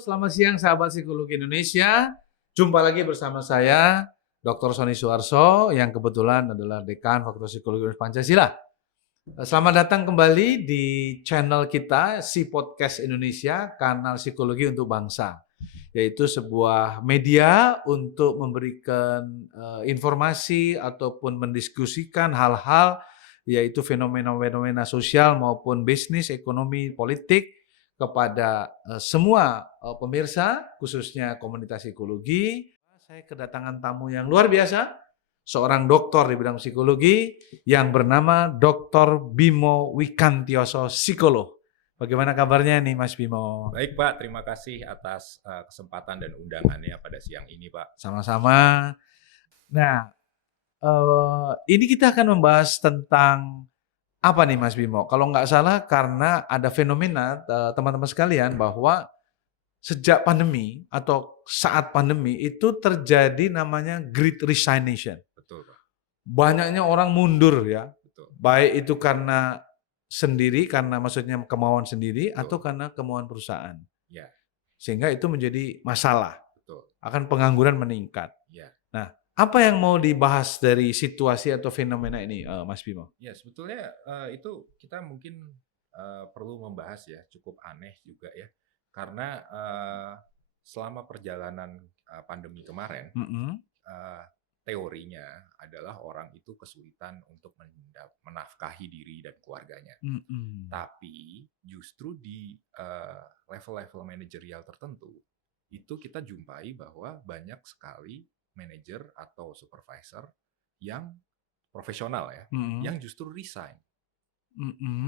selamat siang sahabat psikologi Indonesia. Jumpa lagi bersama saya, Dr. Sony Suarso, yang kebetulan adalah Dekan Fakultas Psikologi Universitas Pancasila. Selamat datang kembali di channel kita, Si Podcast Indonesia, kanal psikologi untuk bangsa. Yaitu sebuah media untuk memberikan informasi ataupun mendiskusikan hal-hal, yaitu fenomena-fenomena sosial maupun bisnis, ekonomi, politik, kepada semua pemirsa, khususnya komunitas psikologi. Saya kedatangan tamu yang luar biasa, seorang doktor di bidang psikologi yang bernama Dr. Bimo Wikantioso, psikolog. Bagaimana kabarnya nih Mas Bimo? Baik Pak, terima kasih atas kesempatan dan undangannya pada siang ini Pak. Sama-sama. Nah, ini kita akan membahas tentang apa nih Mas Bimo? Kalau nggak salah karena ada fenomena teman-teman sekalian bahwa sejak pandemi atau saat pandemi itu terjadi namanya Great Resignation. Betul Pak. Banyaknya orang mundur ya. Betul. Baik itu karena sendiri, karena maksudnya kemauan sendiri, Betul. atau karena kemauan perusahaan. Ya. Sehingga itu menjadi masalah. Betul. Akan pengangguran meningkat. Ya. Nah, apa yang mau dibahas dari situasi atau fenomena ini, Mas Bimo? Ya, sebetulnya itu kita mungkin perlu membahas ya, cukup aneh juga ya. Karena selama perjalanan pandemi kemarin, teorinya adalah orang itu kesulitan untuk menafkahi diri dan keluarganya. Tapi justru di level-level manajerial tertentu, itu kita jumpai bahwa banyak sekali manajer atau supervisor yang profesional ya, yang justru resign.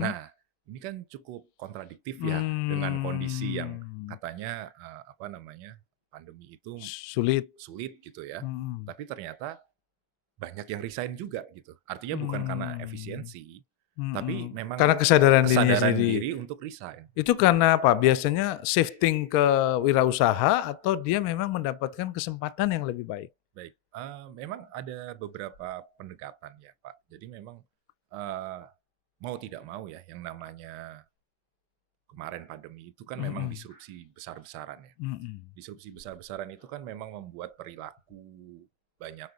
Nah, ini kan cukup kontradiktif ya dengan kondisi yang katanya pandemi itu sulit gitu ya. Tapi ternyata banyak yang resign juga gitu. Artinya bukan karena efisiensi, tapi memang karena kesadaran diri untuk resign. Itu karena apa? Biasanya shifting ke wirausaha atau dia memang mendapatkan kesempatan yang lebih baik? Baik, memang ada beberapa pendekatan ya Pak. Jadi memang mau tidak mau ya, yang namanya kemarin pandemi itu kan memang disrupsi besar-besaran ya. Disrupsi besar-besaran itu kan memang membuat perilaku banyak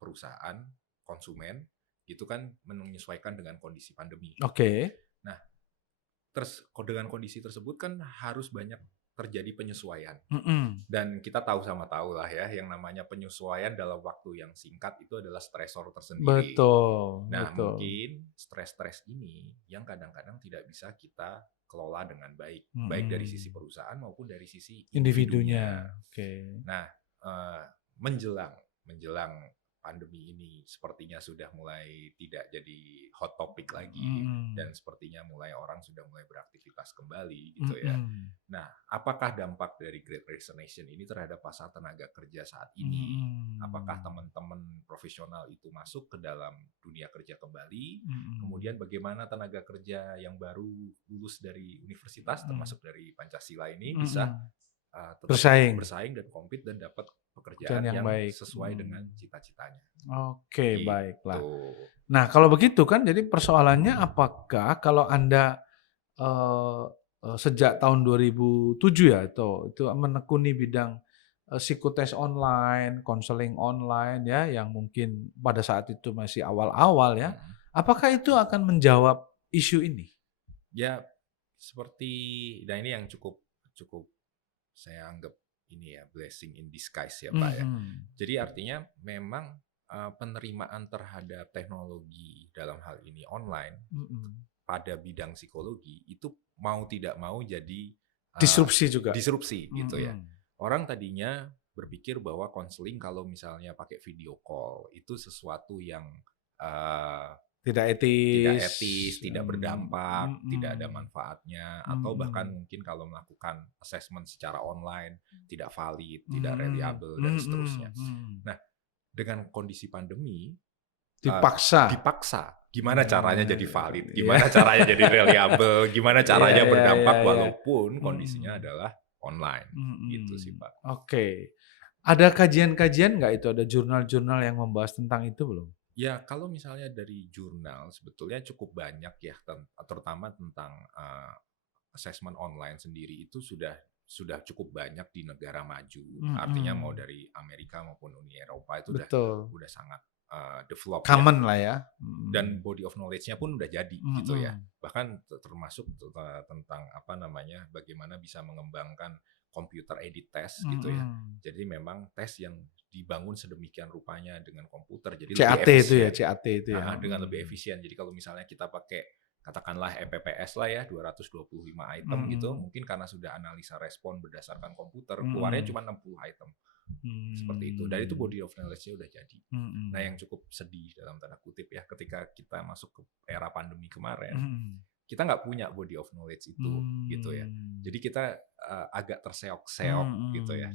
perusahaan, konsumen, itu kan menyesuaikan dengan kondisi pandemi. Oke. Nah, terus dengan kondisi tersebut kan harus banyak terjadi penyesuaian. Dan kita tahu lah ya, yang namanya penyesuaian dalam waktu yang singkat itu adalah stresor tersendiri. Betul. Nah, mungkin stres-stres ini yang kadang-kadang tidak bisa kita kelola dengan baik. Baik dari sisi perusahaan maupun dari sisi individunya. Oke. Nah, menjelang pandemi ini sepertinya sudah mulai tidak jadi hot topic lagi, dan sepertinya orang sudah mulai beraktivitas kembali gitu ya. Nah, apakah dampak dari Great Resignation ini terhadap pasar tenaga kerja saat ini? Apakah teman-teman profesional itu masuk ke dalam dunia kerja kembali? Kemudian bagaimana tenaga kerja yang baru lulus dari universitas, termasuk dari Pancasila ini bisa bersaing dan compete dan dapat pekerjaan yang baik, sesuai dengan cita-citanya. Oke, gitu. Baiklah. Nah, kalau begitu kan jadi persoalannya apakah kalau Anda sejak tahun 2007 ya itu menekuni bidang psikotes online, konseling online ya, yang mungkin pada saat itu masih awal-awal ya, apakah itu akan menjawab isu ini? Ya, nah ini yang cukup saya anggap ini ya blessing in disguise ya Pak ya. Jadi artinya memang penerimaan terhadap teknologi dalam hal ini online pada bidang psikologi itu mau tidak mau jadi disrupsi gitu ya. Orang tadinya berpikir bahwa konseling kalau misalnya pakai video call itu sesuatu yang tidak etis, tidak berdampak, tidak ada manfaatnya, atau bahkan mungkin kalau melakukan assessment secara online tidak valid, tidak reliable, dan seterusnya. Nah, dengan kondisi pandemi, dipaksa. Gimana caranya jadi valid, gimana caranya jadi reliable, gimana caranya berdampak walaupun kondisinya adalah online, gitu sih Pak. Oke. Ada kajian-kajian nggak itu? Ada jurnal-jurnal yang membahas tentang itu belum? Ya, kalau misalnya dari jurnal sebetulnya cukup banyak ya, terutama tentang assessment online sendiri itu sudah sudah cukup banyak di negara maju. Mhm. Artinya mau dari Amerika maupun Uni Eropa itu Betul. udah sangat develop ya. Common lah ya. Dan body of knowledge-nya pun udah jadi gitu ya. Mhm. Bahkan termasuk tentang apa namanya, bagaimana bisa mengembangkan computer aided test gitu ya. Mhm. Jadi memang tes yang dibangun sedemikian rupanya dengan komputer, jadi lebih CAT itu ya, efisien. CAT itu ya. Dengan lebih efisien. Jadi kalau misalnya kita pakai katakanlah EPPS lah ya, 225 item gitu, mungkin karena sudah analisa respon berdasarkan komputer, keluarnya cuma 60 item. Seperti itu. Dan itu body of knowledge-nya udah jadi. Nah, yang cukup sedih dalam tanda kutip ya, ketika kita masuk ke era pandemi kemarin, kita nggak punya body of knowledge itu gitu ya. Jadi kita agak terseok-seok gitu ya,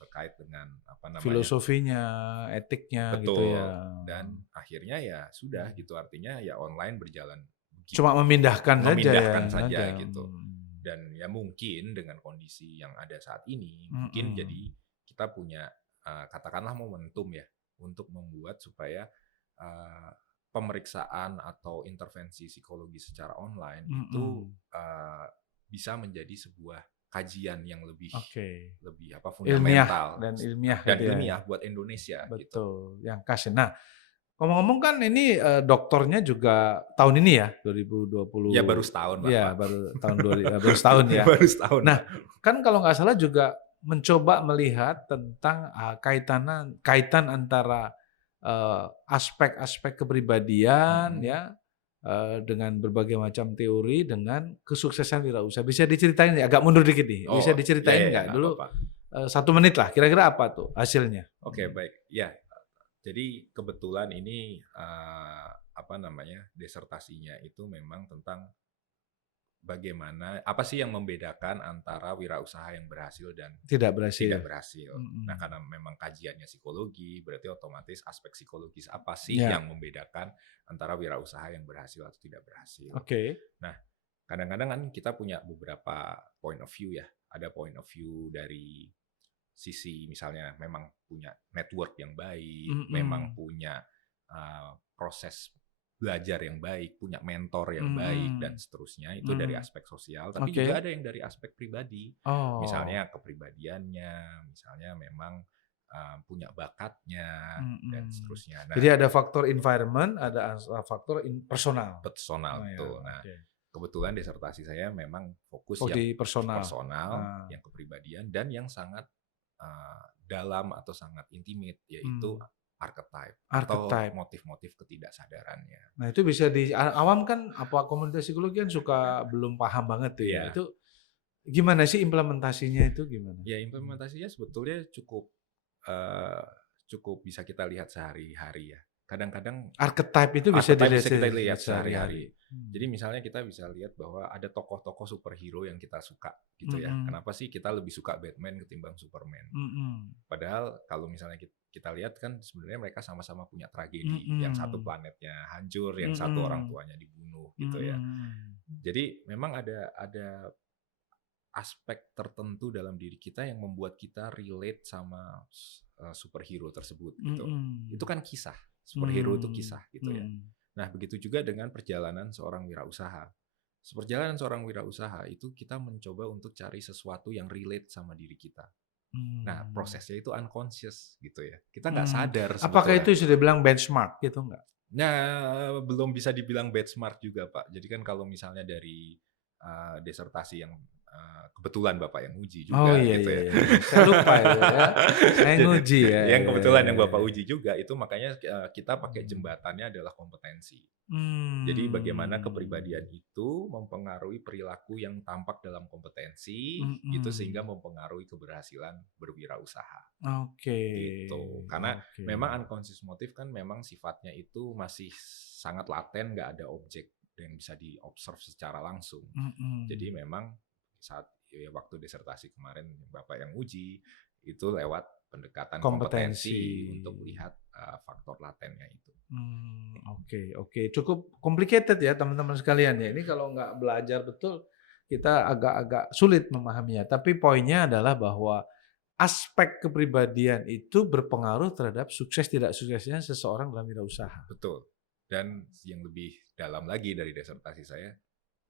terkait dengan apa namanya, filosofinya, etiknya gitu betul. ya. Dan akhirnya ya sudah gitu, artinya ya online berjalan begitu. Cuma memindahkan saja gitu. Dan ya mungkin dengan kondisi yang ada saat ini, mungkin jadi kita punya katakanlah momentum ya untuk membuat supaya pemeriksaan atau intervensi psikologi secara online itu bisa menjadi sebuah kajian yang lebih fundamental dan ilmiah buat Indonesia. Betul, gitu. Yang kasih. Nah, ngomong-ngomong kan ini dokternya juga tahun ini ya, 2020. Ya baru setahun, Pak. Ya baru tahun baru setahun ya. Baru setahun. Nah, kan kalau nggak salah juga mencoba melihat tentang kaitan antara aspek-aspek kepribadian ya dengan berbagai macam teori dengan kesuksesan wirausaha. Bisa diceritain ya, agak mundur dikit nih. Bisa diceritain nggak dulu? 1 menit lah. Kira-kira apa tuh hasilnya? Oke, baik. Ya. Jadi kebetulan ini disertasinya itu memang tentang bagaimana, apa sih yang membedakan antara wirausaha yang berhasil dan tidak berhasil. Nah, karena memang kajiannya psikologi, berarti otomatis aspek psikologis apa sih yang membedakan antara wirausaha yang berhasil atau tidak berhasil. Nah, kadang-kadang kan kita punya beberapa point of view ya. Ada point of view dari sisi misalnya memang punya network yang baik, memang punya proses belajar yang baik, punya mentor yang baik dan seterusnya, itu dari aspek sosial, tapi juga ada yang dari aspek pribadi. Misalnya kepribadiannya, misalnya memang punya bakatnya dan seterusnya. Nah, jadi ada faktor environment, ada faktor personal. Betul. Nah, kebetulan disertasi saya memang fokus di personal, yang kepribadian dan yang sangat dalam atau sangat intimate, yaitu archetype atau motif-motif ketidaksadarannya. Nah, itu bisa awam kan, apa komunitas psikologi kan suka belum paham banget tuh ya. Itu gimana sih implementasinya itu gimana? Ya, implementasinya sebetulnya cukup bisa kita lihat sehari-hari ya. Kadang-kadang archetype itu bisa kita lihat sehari-hari. Jadi misalnya kita bisa lihat bahwa ada tokoh-tokoh superhero yang kita suka gitu ya. Kenapa sih kita lebih suka Batman ketimbang Superman? Padahal kalau misalnya kita lihat kan sebenarnya mereka sama-sama punya tragedi. Yang satu planetnya hancur, yang satu orang tuanya dibunuh gitu ya. Jadi memang ada aspek tertentu dalam diri kita yang membuat kita relate sama superhero tersebut gitu. Itu kan kisah. Superhero itu kisah gitu ya. Nah, begitu juga dengan perjalanan seorang wirausaha. Perjalanan seorang wirausaha itu kita mencoba untuk cari sesuatu yang relate sama diri kita. Nah, prosesnya itu unconscious gitu ya. Kita nggak sadar sebetulnya. Apakah itu sudah bilang benchmark gitu nggak? Nah, belum bisa dibilang benchmark juga, Pak. Jadi kan kalau misalnya dari disertasi yang kebetulan Bapak yang uji juga gitu ya. Saya lupa ya. Saya nguji ya. Yang kebetulan yang Bapak uji juga itu, makanya kita pakai jembatannya adalah kompetensi. Jadi bagaimana kepribadian itu mempengaruhi perilaku yang tampak dalam kompetensi itu sehingga mempengaruhi keberhasilan berwirausaha. Gitu. Karena memang unconscious motive kan memang sifatnya itu masih sangat laten, nggak ada objek yang bisa diobserv secara langsung. Jadi memang saat waktu disertasi kemarin Bapak yang uji itu lewat pendekatan kompetensi untuk melihat faktor latennya itu. Oke. Cukup complicated ya teman-teman sekalian ya. Ini kalau nggak belajar betul kita agak-agak sulit memahaminya. Tapi poinnya adalah bahwa aspek kepribadian itu berpengaruh terhadap sukses tidak suksesnya seseorang dalam wirausaha. Betul. Dan yang lebih dalam lagi dari disertasi saya,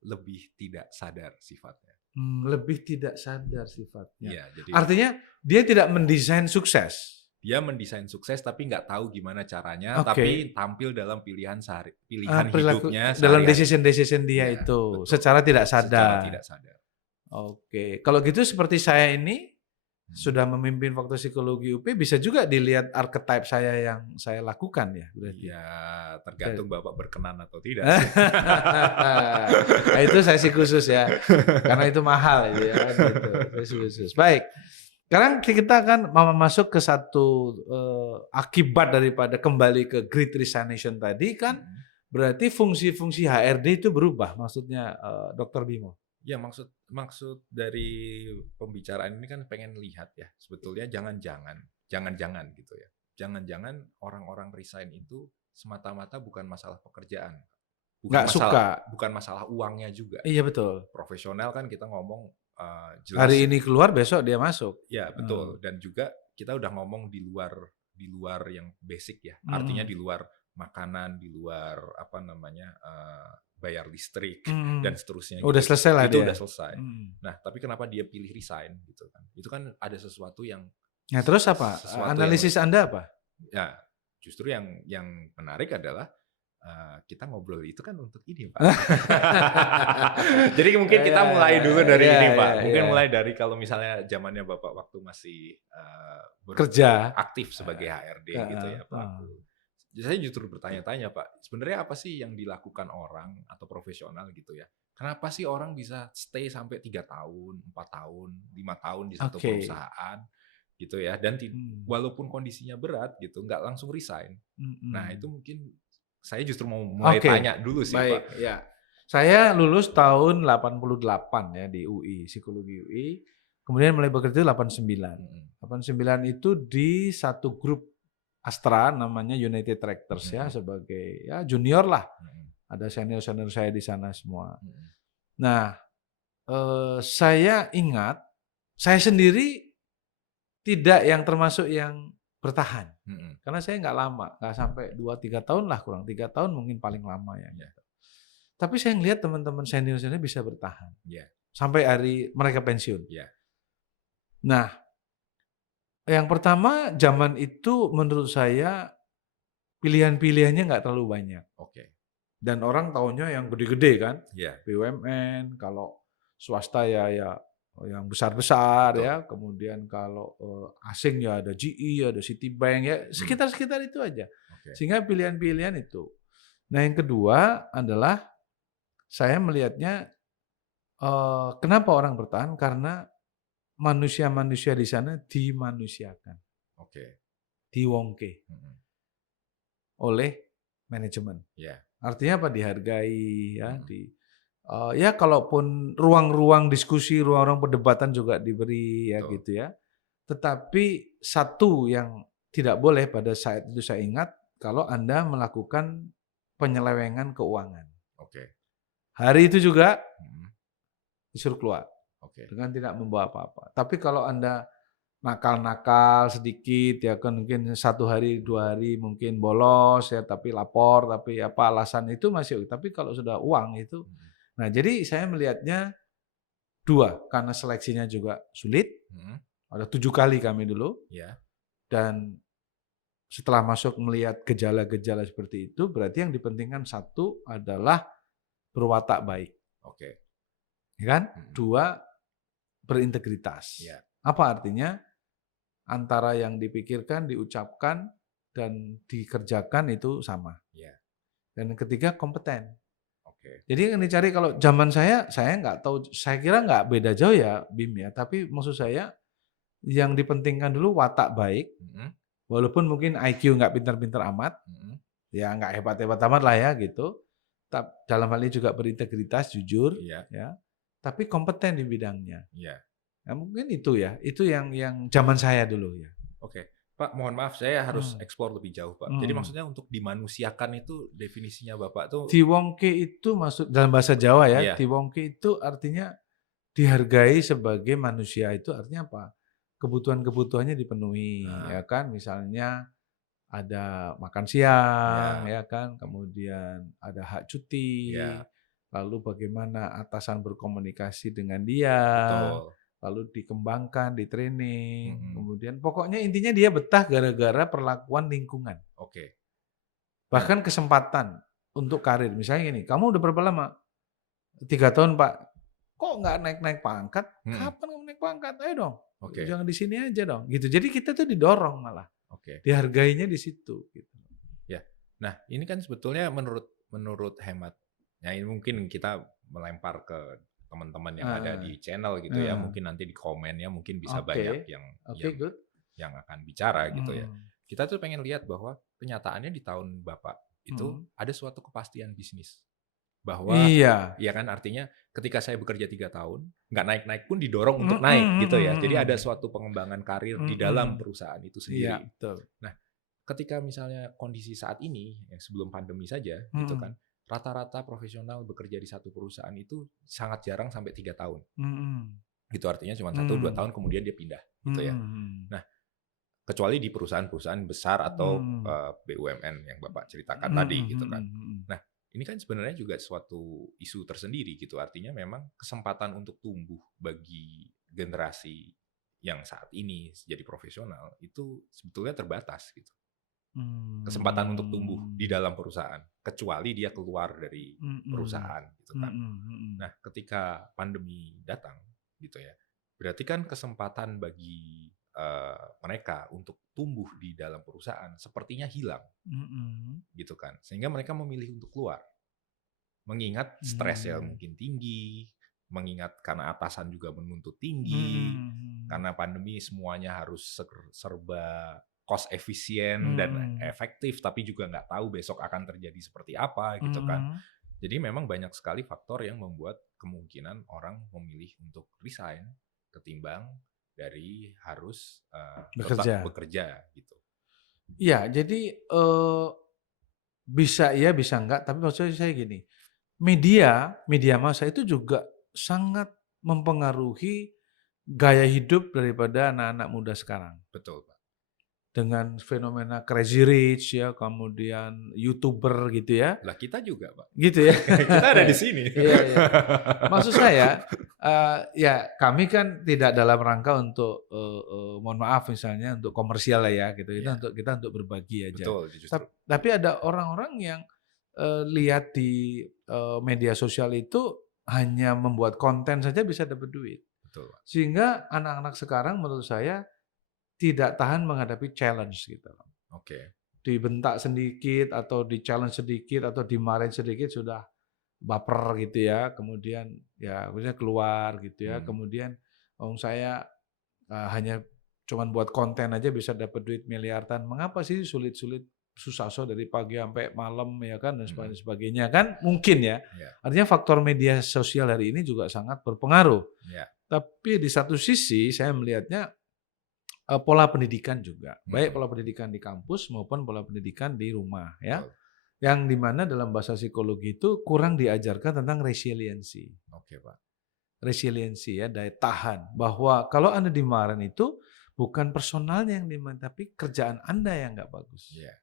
lebih tidak sadar sifatnya. Lebih tidak sadar sifatnya. Iya, jadi Artinya dia tidak mendesain sukses. dia mendesain sukses tapi nggak tahu gimana caranya, Oke. tapi tampil dalam pilihan Perilaku hidupnya dalam sehari-hari. decision dia Iya, itu betul. secara tidak Secara sadar. tidak sadar. Oke, kalau gitu seperti saya ini sudah memimpin Faktor Psikologi UP, bisa juga dilihat archetype saya yang saya lakukan ya berarti. Ya, tergantung Bapak berkenan atau tidak. Nah, itu sesi khusus ya, karena itu mahal ya, gitu. Sesi khusus. Baik, sekarang kita akan masuk ke satu akibat daripada kembali ke Great Resignation tadi kan, berarti fungsi-fungsi HRD itu berubah, maksudnya Dr. Bimo. Ya, maksud dari pembicaraan ini kan pengen lihat ya, sebetulnya jangan-jangan gitu ya. Jangan-jangan orang-orang resign itu semata-mata bukan masalah pekerjaan. Bukan masalah uangnya juga. Iya betul. Profesional kan kita ngomong jelas. Hari ini keluar, besok dia masuk. Ya, betul. Dan juga kita udah ngomong di luar yang basic ya. Artinya di luar makanan, di luar bayar listrik dan seterusnya. Udah gitu. selesai lah itu dia. udah selesai. Nah, tapi kenapa dia pilih resign gitu kan? Itu kan ada sesuatu yang. Ya terus apa? Analisis Anda apa? Ya, justru yang menarik adalah kita ngobrol itu kan untuk ini, Pak. Jadi mungkin kita mulai dulu dari ini, Pak. Mungkin mulai dari kalau misalnya zamannya Bapak waktu masih kerja aktif sebagai HRD gitu ya, Pak. Saya justru bertanya-tanya, Pak, sebenarnya apa sih yang dilakukan orang atau profesional gitu ya? Kenapa sih orang bisa stay sampai 3 tahun, 4 tahun, 5 tahun di satu perusahaan gitu ya? Dan walaupun kondisinya berat gitu, nggak langsung resign. Nah, itu mungkin saya justru mau mulai tanya dulu sih, Pak. Ya. Saya lulus tahun 88 ya di UI, Psikologi UI. Kemudian mulai bekerja 89. 89 itu di satu grup Astra namanya United Tractors ya, sebagai ya junior lah. Ada senior-senior saya di sana semua. Nah, saya ingat saya sendiri tidak yang termasuk yang bertahan. Karena saya nggak lama, nggak sampai 2-3 tahun lah, kurang 3 tahun mungkin paling lama ya. Tapi saya ngelihat teman-teman senior-senior bisa bertahan. Sampai hari mereka pensiun. Nah, yang pertama zaman itu menurut saya pilihan-pilihannya nggak terlalu banyak. Dan orang taunya yang gede-gede kan, BUMN, kalau swasta ya yang besar-besar ya, kemudian kalau asing ya ada GE, ada Citibank ya, sekitar-sekitar itu aja. Sehingga pilihan-pilihan itu. Nah yang kedua adalah saya melihatnya kenapa orang bertahan, karena manusia-manusia di sana dimanusiakan, diwongke oleh manajemen. Artinya apa? Dihargai ya, ya kalaupun ruang-ruang diskusi, ruang-ruang perdebatan juga diberi ya gitu ya. Tetapi satu yang tidak boleh pada saat itu saya ingat, kalau Anda melakukan penyelewengan keuangan. Hari itu juga disuruh keluar. Dengan tidak membawa apa-apa. Tapi kalau Anda nakal-nakal sedikit ya kan, mungkin 1 hari 2 hari mungkin bolos ya, tapi lapor, tapi apa alasan itu masih. Tapi kalau sudah uang itu, nah jadi saya melihatnya 2, karena seleksinya juga sulit. Ada 7 kali kami dulu. Dan setelah masuk melihat gejala-gejala seperti itu, berarti yang dipentingkan 1 adalah berwatak baik. Ya kan? 2, berintegritas. Apa artinya? Antara yang dipikirkan, diucapkan, dan dikerjakan itu sama. Dan yang ketiga, kompeten. Jadi yang dicari kalau zaman saya nggak tahu, saya kira nggak beda jauh ya Bim ya, tapi maksud saya yang dipentingkan dulu watak baik, walaupun mungkin IQ nggak pintar-pintar amat, ya nggak hebat-hebat amat lah ya gitu. Dalam hal ini juga berintegritas, jujur, ya. Tapi kompeten di bidangnya. Nah, mungkin itu ya, itu yang zaman saya dulu ya. Pak, mohon maaf saya harus eksplor lebih jauh, Pak. Jadi maksudnya untuk dimanusiakan itu definisinya Bapak tuh? Diwongke itu maksud dalam bahasa Jawa ya, diwongke itu artinya dihargai sebagai manusia, itu artinya apa? Kebutuhan-kebutuhannya dipenuhi, ya kan? Misalnya ada makan siang, ya kan? Kemudian ada hak cuti, lalu bagaimana atasan berkomunikasi dengan dia, Betul. lalu dikembangkan, di-training, Mhm. kemudian pokoknya intinya dia betah gara-gara perlakuan lingkungan. Oke. Nah, Bahkan kesempatan untuk karir. Misalnya gini, "Kamu udah berapa lama?" 3 tahun, Pak. "Kok nggak naik-naik pangkat?" mhm, "Kapan kamu naik pangkat? Ayo dong, oke, jangan di sini aja dong." Gitu. Jadi kita tuh didorong malah, oke. dihargainya di situ, gitu. Ya. Nah, ini kan sebetulnya menurut menurut hemat, ya ini mungkin kita melempar ke teman-teman yang ada Heeh, di channel gitu ya, heeh. mungkin nanti di komennya mungkin bisa Oke, banyak yang oke, yang good. yang akan bicara gitu ya. Mhm, Kita tuh pengen lihat bahwa kenyataannya di tahun Bapak itu mhm. ada suatu kepastian bisnis. Bahwa Iya. ya kan artinya ketika saya bekerja 3 tahun, nggak naik-naik pun didorong Mhm, untuk naik gitu ya. mhm, Jadi ada mhm. suatu pengembangan karir di dalam Mhm. perusahaan itu Iya, sendiri. betul. Nah, ketika misalnya kondisi saat ini, yang sebelum pandemi saja gitu kan, Mhm, rata-rata profesional bekerja di satu perusahaan itu sangat jarang sampai 3 tahun. mhm, Gitu artinya cuma 1, 2 mmm, tahun kemudian dia pindah gitu ya. mhm, Nah, kecuali di perusahaan-perusahaan besar atau, mhm, BUMN yang Bapak ceritakan mhm, tadi gitu mhm, kan. mhm. Nah, ini kan sebenarnya juga suatu isu tersendiri gitu, artinya memang kesempatan untuk tumbuh bagi generasi yang saat ini jadi profesional itu sebetulnya terbatas gitu. Kesempatan untuk tumbuh di Mmm, dalam perusahaan, kecuali dia keluar dari mhm, perusahaan gitu kan. mhm, mhm. Nah, ketika pandemi datang gitu ya, berarti kan kesempatan bagi, mereka untuk tumbuh di dalam perusahaan sepertinya hilang Mhm, gitu kan, sehingga mereka memilih untuk keluar. Mengingat stresnya mmm, mungkin tinggi, mengingat karena atasan juga menuntut tinggi, mhm, karena pandemi semuanya harus serba cost efisien dan mhm, efektif, tapi juga nggak tahu besok akan terjadi seperti apa gitu kan. mhm. Jadi memang banyak sekali faktor yang membuat kemungkinan orang memilih untuk resign ketimbang dari harus tetap Bekerja. bekerja gitu. Iya, jadi, bisa iya, bisa enggak, tapi maksudnya saya gini, media massa itu juga sangat mempengaruhi gaya hidup daripada anak-anak muda sekarang. Betul, Pak. Dengan fenomena Crazy Rich ya, kemudian YouTuber gitu ya, Lah kita juga, Pak. gitu ya. Kita ada di sini. Iya, iya. Maksud saya, ya kami kan tidak dalam rangka untuk, mohon maaf misalnya untuk komersial lah ya gitu, Iya, kita untuk berbagi aja. betul justru. Tapi ada orang-orang yang, lihat di, media sosial itu hanya membuat konten saja bisa dapat duit. Betul, Pak. Sehingga anak-anak sekarang menurut saya tidak tahan menghadapi challenge gitu loh. Oke. Dibentak sedikit atau di-challenge sedikit atau dimarahin sedikit sudah baper gitu ya, kemudian ya maksudnya keluar gitu ya, Hmm. kemudian saya, hanya cuman buat konten aja bisa dapat duit miliaran, mengapa sih sulit-sulit, susah-susah dari pagi sampai malam ya kan dan Mhm. sebagainya kan mungkin ya. Iya, Artinya faktor media sosial hari ini juga sangat berpengaruh. iya. Tapi di satu sisi saya melihatnya, pola pendidikan juga, baik Mhm. pola pendidikan di kampus maupun pola pendidikan di rumah ya. Betul. Yang di mana dalam bahasa psikologi itu kurang diajarkan tentang resiliensi. Oke, Pak. Resiliensi ya, daya tahan. Bahwa kalau Anda dimarahin itu bukan personalnya yang dimarahin, tapi kerjaan Anda yang nggak bagus. Iya,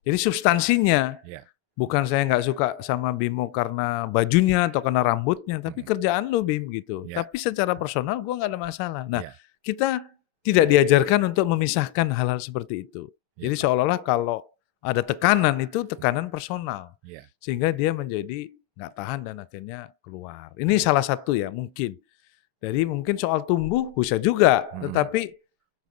Jadi substansinya, iya. bukan saya nggak suka sama Bimo karena bajunya atau karena rambutnya, tapi Mhm. kerjaan lu Bim gitu. Iya, Tapi secara personal gua nggak ada masalah. Nah, iya, kita tidak diajarkan untuk memisahkan hal-hal seperti itu. iya, Jadi Pak. seolah-olah kalau ada tekanan itu tekanan personal. Iya. Sehingga dia menjadi nggak tahan dan akhirnya keluar. Ini salah satu ya mungkin. Jadi mungkin soal tumbuh bisa juga, Mhm. tetapi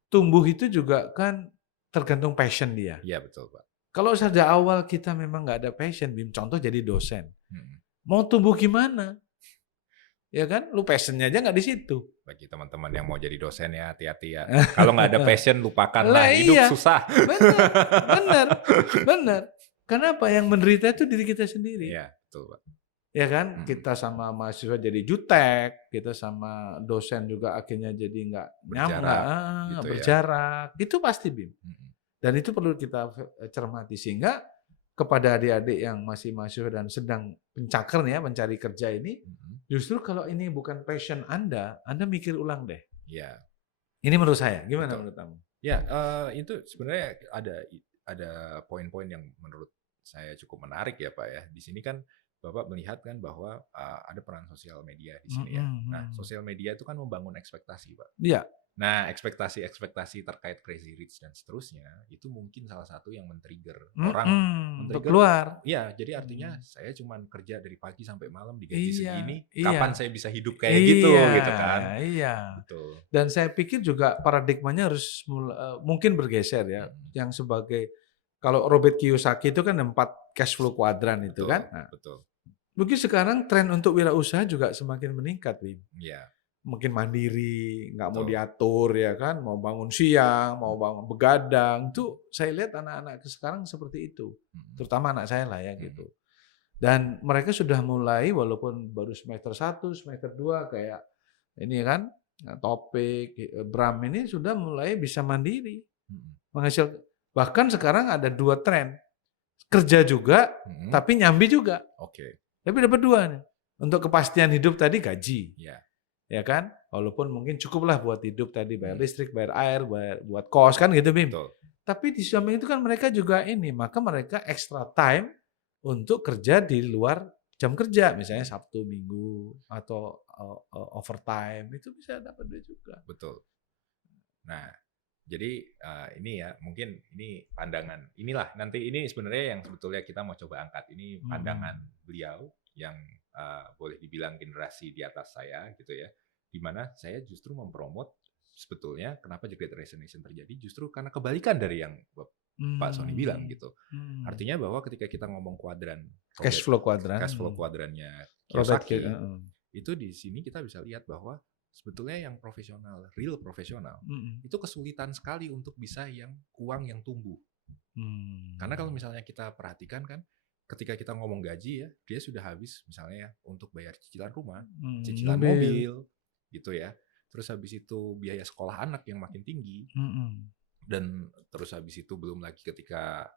tumbuh itu juga kan tergantung passion dia. Iya, betul, Pak. Kalau sejak awal kita memang nggak ada passion, Bim, contoh jadi dosen. Mhm. Mau tumbuh gimana? Ya kan? Lu passion-nya aja nggak di situ. Bagi teman-teman yang mau jadi dosen ya hati-hati ya. Kalau nggak ada passion lupakanlah, Lah hidup iya, susah. bener, bener, bener. Kenapa? Yang menderita itu diri kita sendiri. Iya, betul, Pak. Ya kan? Mhm. Kita sama mahasiswa jadi jutek, kita sama dosen juga akhirnya jadi nggak Berjarak gitu ya. berjarak. Itu pasti, Bim. Mhm. Dan itu perlu kita cermati sehingga kepada adik-adik yang masih mahasiswa dan sedang pencakar nih ya, mencari kerja ini, Mhm. justru kalau ini bukan passion Anda mikir ulang deh. Iya, Ini menurut saya, gimana betul. menurut kamu? Ya, itu sebenarnya ada poin-poin yang menurut saya cukup menarik ya, Pak, ya. Di sini kan Bapak melihat kan bahwa ada peran sosial media di sini ya. Nah, sosial media itu kan membangun ekspektasi, Pak. Iya. Nah, ekspektasi terkait Crazy Rich dan seterusnya itu mungkin salah satu yang men-trigger orang, untuk keluar. Iya, jadi artinya saya cuman kerja dari pagi sampai malam digaji Iya, segini, iya. kapan saya bisa hidup kayak gitu kan? Iya. Betul. Dan saya pikir juga paradigmanya harus mungkin bergeser ya. Yang sebagai kalau Robert Kiyosaki itu kan 4 cash flow kuadran itu Betul, kan. Nah, betul. mungkin sekarang tren untuk wirausaha juga semakin meningkat, Bim. Iya. Mungkin mandiri, nggak mau Betul. diatur ya kan, mau bangun siang, mau bangun begadang, itu saya lihat anak-anak sekarang seperti itu, terutama anak saya lah ya gitu. Dan mereka sudah mulai walaupun baru semester 1, semester 2 kayak ini kan, Topik, Bram ini sudah mulai bisa mandiri, menghasil. Bahkan sekarang ada 2 tren, kerja juga, tapi nyambi juga. Oke. Tapi dapat 2 nih. Untuk kepastian hidup tadi gaji. Iya. Ya kan? Walaupun mungkin cukuplah buat hidup tadi, bayar listrik, bayar air, buat kos kan gitu, Bim. Betul. Tapi di samping itu kan mereka juga ini, maka mereka extra time untuk kerja di luar jam kerja, misalnya Sabtu, Minggu, atau overtime, itu bisa dapat duit juga. Betul. Nah, jadi ini ya, mungkin ini pandangan, inilah nanti ini sebenarnya yang sebetulnya kita mau coba angkat, ini pandangan beliau yang boleh dibilang generasi di atas saya gitu ya, di mana saya justru mempromot sebetulnya kenapa The Great Resignation terjadi justru karena kebalikan dari yang Pak Sony bilang gitu. Artinya bahwa ketika kita ngomong kuadran cash flow kuadrannya Kiyosaki, itu di sini kita bisa lihat bahwa sebetulnya yang profesional, real profesional, itu kesulitan sekali untuk bisa yang uang yang tumbuh. Karena kalau misalnya kita perhatikan kan, ketika kita ngomong gaji ya, dia sudah habis misalnya ya untuk bayar cicilan rumah, cicilan mobil, gitu ya. Terus habis itu biaya sekolah anak yang makin tinggi, dan terus habis itu belum lagi ketika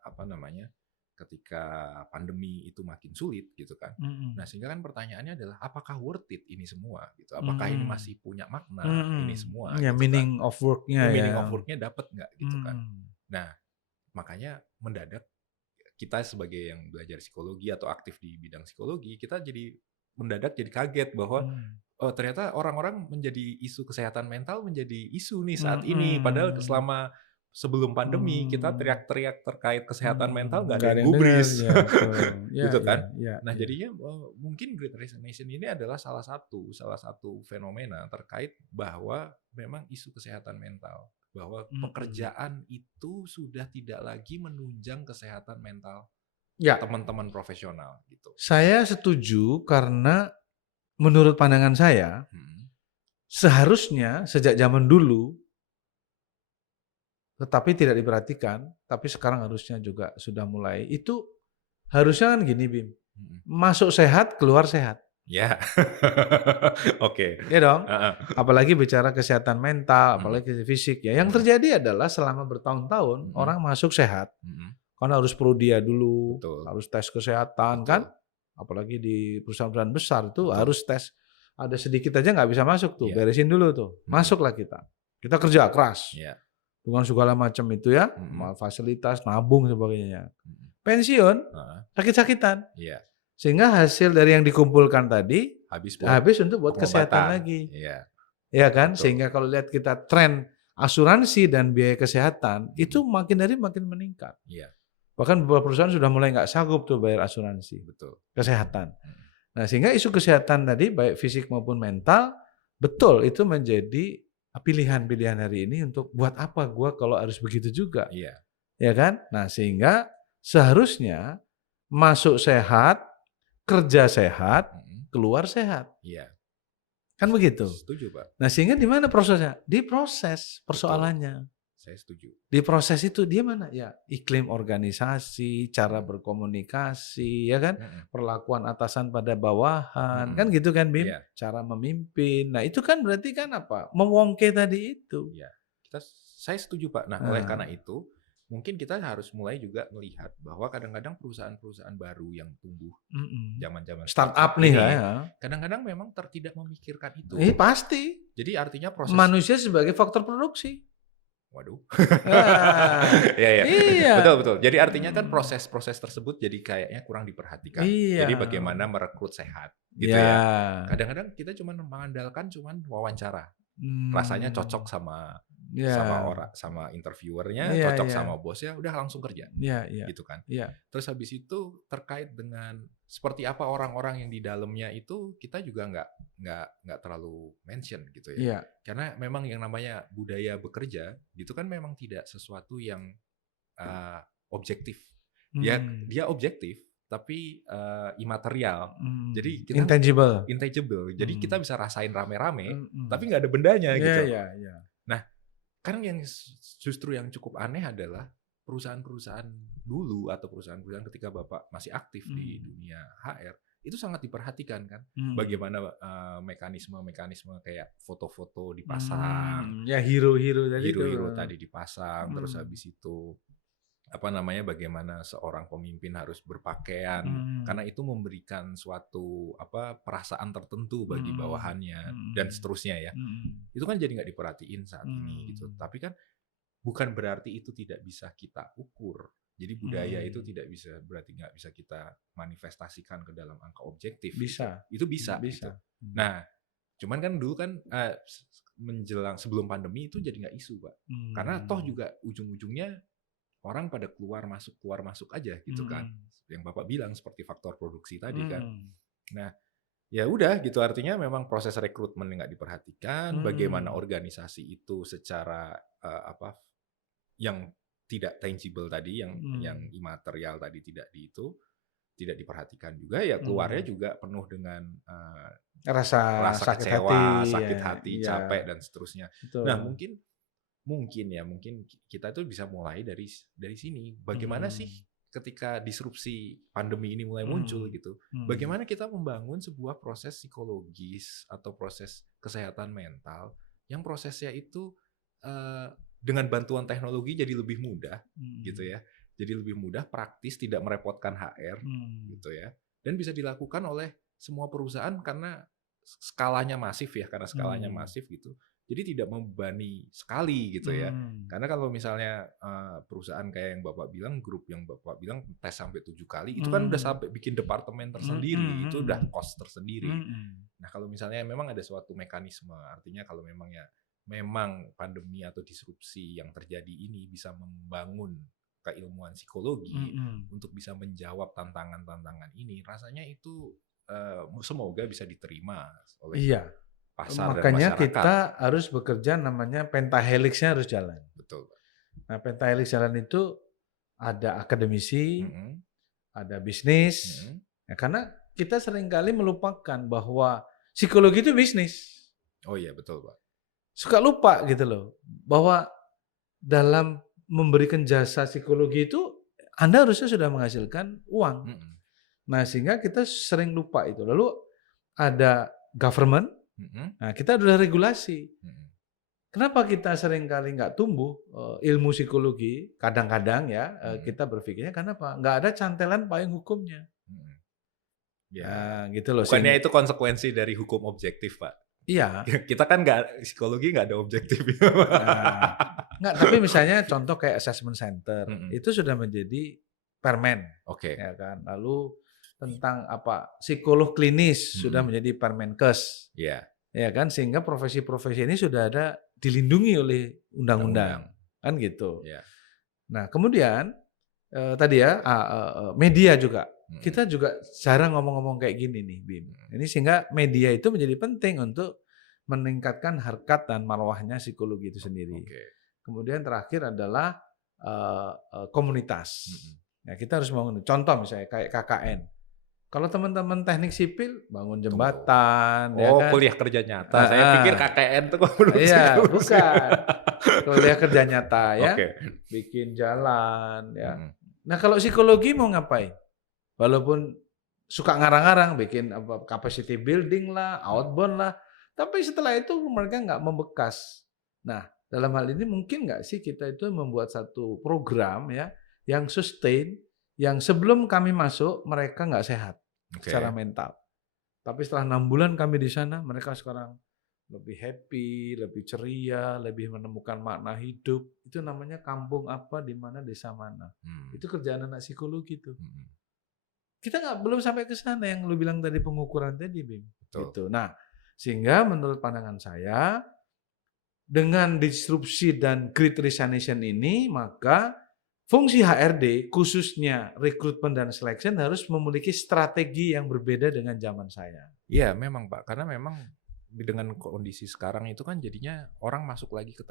ketika pandemi itu makin sulit gitu kan. Nah sehingga kan pertanyaannya adalah apakah worth it ini semua gitu? Apakah ini masih punya makna ini semua? Ya, gitu meaning kan? of work-nya ya. Meaning of work-nya dapat nggak gitu kan? Nah makanya mendadak kita sebagai yang belajar psikologi atau aktif di bidang psikologi, kita jadi mendadak jadi kaget bahwa oh ternyata orang-orang menjadi isu kesehatan mental menjadi isu nih saat ini, padahal selama sebelum pandemi kita teriak-teriak terkait kesehatan mental nggak ada yang gubris, gitu kan? Nah jadinya mungkin Great Resignation ini adalah salah satu fenomena terkait bahwa memang isu kesehatan mental, bahwa pekerjaan itu sudah tidak lagi menunjang kesehatan mental teman-teman profesional gitu. Saya setuju karena menurut pandangan saya seharusnya sejak zaman dulu, tetapi tidak diperhatikan, tapi sekarang harusnya juga sudah mulai. Itu harusnya kan gini, Bim. Masuk sehat, keluar sehat. Ya. Oke. Ya dong. Apalagi bicara kesehatan mental, apalagi fisik ya. Yang terjadi adalah selama bertahun-tahun orang masuk sehat. Karena harus prodia dulu, harus tes kesehatan kan. Apalagi di perusahaan-perusahaan besar itu harus tes. Ada sedikit aja nggak bisa masuk tuh, beresin dulu tuh. Masuklah kita. Kita kerja keras. Dengan segala macam itu ya, fasilitas, nabung sebagainya. Pensiun, sakit-sakitan. Sehingga hasil dari yang dikumpulkan tadi habis untuk buat kesehatan lagi. Ya kan? Sehingga kalau lihat kita tren asuransi dan biaya kesehatan itu makin hari makin meningkat. Bahkan beberapa perusahaan sudah mulai nggak sanggup tuh bayar asuransi kesehatan. Nah sehingga isu kesehatan tadi baik fisik maupun mental betul itu menjadi pilihan-pilihan hari ini untuk buat apa gua kalau harus begitu juga. Ya kan? Nah sehingga seharusnya masuk sehat, kerja sehat, keluar sehat. Kan begitu. Setuju, Pak. Nah sehingga di mana prosesnya? Di proses persoalannya. Saya setuju. Di proses itu dia mana? Ya iklim organisasi, cara berkomunikasi, ya kan? Perlakuan atasan pada bawahan, kan gitu kan Bim? Cara memimpin. Nah itu kan berarti kan apa? Mewongke tadi itu. Saya setuju Pak. Nah oleh karena itu mungkin kita harus mulai juga melihat bahwa kadang-kadang perusahaan-perusahaan baru yang tumbuh zaman-zaman startup nih ya. Kadang-kadang memang tidak memikirkan itu. Pasti. Jadi artinya proses manusia sebagai faktor produksi. Waduh. Ah, Ya, ya. iya. Betul, betul. Jadi artinya kan proses-proses tersebut jadi kayaknya kurang diperhatikan. Iya. Jadi bagaimana merekrut sehat gitu Iya. ya. Kadang-kadang kita cuma mengandalkan wawancara. Rasanya cocok sama Iya. orang, sama interviewernya, Iya, cocok iya. sama bosnya, udah langsung kerja. Iya, iya. Gitu kan. Iya. Terus habis itu terkait dengan seperti apa orang-orang yang di dalamnya itu kita juga nggak terlalu mention gitu ya. Iya. Karena memang yang namanya budaya bekerja gitu kan memang tidak sesuatu yang objektif. Dia objektif tapi imaterial. Jadi kita intangible. Jadi kita bisa rasain rame-rame tapi nggak ada bendanya gitu. Iya, iya. Nah, kan yang justru yang cukup aneh adalah perusahaan-perusahaan dulu atau perusahaan-perusahaan ketika Bapak masih aktif di dunia HR itu sangat diperhatikan kan. Bagaimana mekanisme-mekanisme kayak foto-foto dipasang. Ya hero-hero tadi Hero-hero tadi dipasang, terus habis itu bagaimana seorang pemimpin harus berpakaian karena itu memberikan suatu perasaan tertentu bagi bawahannya dan seterusnya ya. Itu kan jadi nggak diperhatiin saat ini gitu. Tapi kan bukan berarti itu tidak bisa kita ukur. Jadi budaya itu tidak bisa berarti nggak bisa kita manifestasikan ke dalam angka objektif. Bisa. Itu bisa. Gitu. Nah, cuman kan dulu kan menjelang sebelum pandemi itu jadi nggak isu, Pak. Karena toh juga ujung-ujungnya orang pada keluar masuk aja gitu kan. Yang Bapak bilang seperti faktor produksi tadi kan. Nah, ya udah gitu artinya memang proses rekrutmen nggak diperhatikan, bagaimana organisasi itu secara yang tidak tangible tadi, yang imaterial tadi tidak diperhatikan juga, ya keluarnya juga penuh dengan rasa kecewa, sakit ya, hati, iya. capek dan seterusnya. Betul. Nah mungkin kita tuh bisa mulai dari sini. Bagaimana sih ketika disrupsi pandemi ini mulai muncul gitu, bagaimana kita membangun sebuah proses psikologis atau proses kesehatan mental yang prosesnya itu dengan bantuan teknologi jadi lebih mudah gitu ya. Jadi lebih mudah, praktis, tidak merepotkan HR gitu ya. Dan bisa dilakukan oleh semua perusahaan karena skalanya masif ya, gitu. Jadi tidak membebani sekali gitu ya. Karena kalau misalnya perusahaan kayak yang Bapak bilang, grup yang Bapak bilang tes sampai 7 kali, itu kan udah sampai bikin departemen tersendiri, itu udah cost tersendiri. Nah kalau misalnya memang ada suatu mekanisme, artinya kalau memang pandemi atau disrupsi yang terjadi ini bisa membangun keilmuan psikologi untuk bisa menjawab tantangan-tantangan ini, rasanya itu semoga bisa diterima oleh pasar dan masyarakat. Makanya kita harus bekerja namanya pentahelix-nya harus jalan. Betul. Nah, pentahelix jalan itu ada akademisi, ada bisnis. Ya, karena kita seringkali melupakan bahwa psikologi itu bisnis. Oh iya, betul, Pak. Suka lupa gitu loh, bahwa dalam memberikan jasa psikologi itu Anda harusnya sudah menghasilkan uang. Nah, sehingga kita sering lupa itu. Lalu ada government. Nah, kita ada regulasi. Kenapa kita seringkali nggak tumbuh ilmu psikologi? Kadang-kadang ya kita berpikirnya kenapa? Nggak ada cantelan payung hukumnya. Ya, gitu loh. Bukannya itu konsekuensi dari hukum objektif, Pak? Iya. Kita kan psikologi nggak ada objektif. Nggak, tapi misalnya contoh kayak assessment center itu sudah menjadi permen. Oke. Ya kan. Lalu tentang psikolog klinis sudah menjadi Permenkes. Iya. Ya kan, sehingga profesi-profesi ini sudah ada dilindungi oleh undang-undang. Kan gitu. Yeah. Nah, kemudian tadi ya media juga. Kita juga jarang ngomong-ngomong kayak gini nih, Bim. Ini sehingga media itu menjadi penting untuk meningkatkan harkat dan marwahnya psikologi itu sendiri. Kemudian terakhir adalah komunitas. Nah, kita harus bangun contoh misalnya kayak KKN. Kalau teman-teman teknik sipil bangun jembatan, ya kan? Kuliah kerja nyata. Saya pikir KKN itu iya, bukan. Kuliah kerja nyata ya, bikin jalan ya. Nah kalau psikologi mau ngapain? Walaupun suka ngarang-ngarang, bikin capacity building lah, outbound lah, tapi setelah itu mereka nggak membekas. Nah dalam hal ini mungkin nggak sih kita itu membuat satu program ya yang sustain, yang sebelum kami masuk mereka nggak sehat secara mental. Tapi setelah 6 bulan kami di sana, mereka sekarang lebih happy, lebih ceria, lebih menemukan makna hidup. Itu namanya kampung apa, di mana, desa mana. Itu kerjaan anak psikologi tuh. Kita belum sampai ke sana yang lu bilang tadi, pengukuran tadi, Bim. Gitu. Nah, sehingga menurut pandangan saya, dengan disrupsi dan great resignation ini, maka fungsi HRD, khususnya recruitment dan selection, harus memiliki strategi yang berbeda dengan zaman saya. Iya, memang Pak, karena memang dengan kondisi sekarang itu kan jadinya orang masuk lagi ke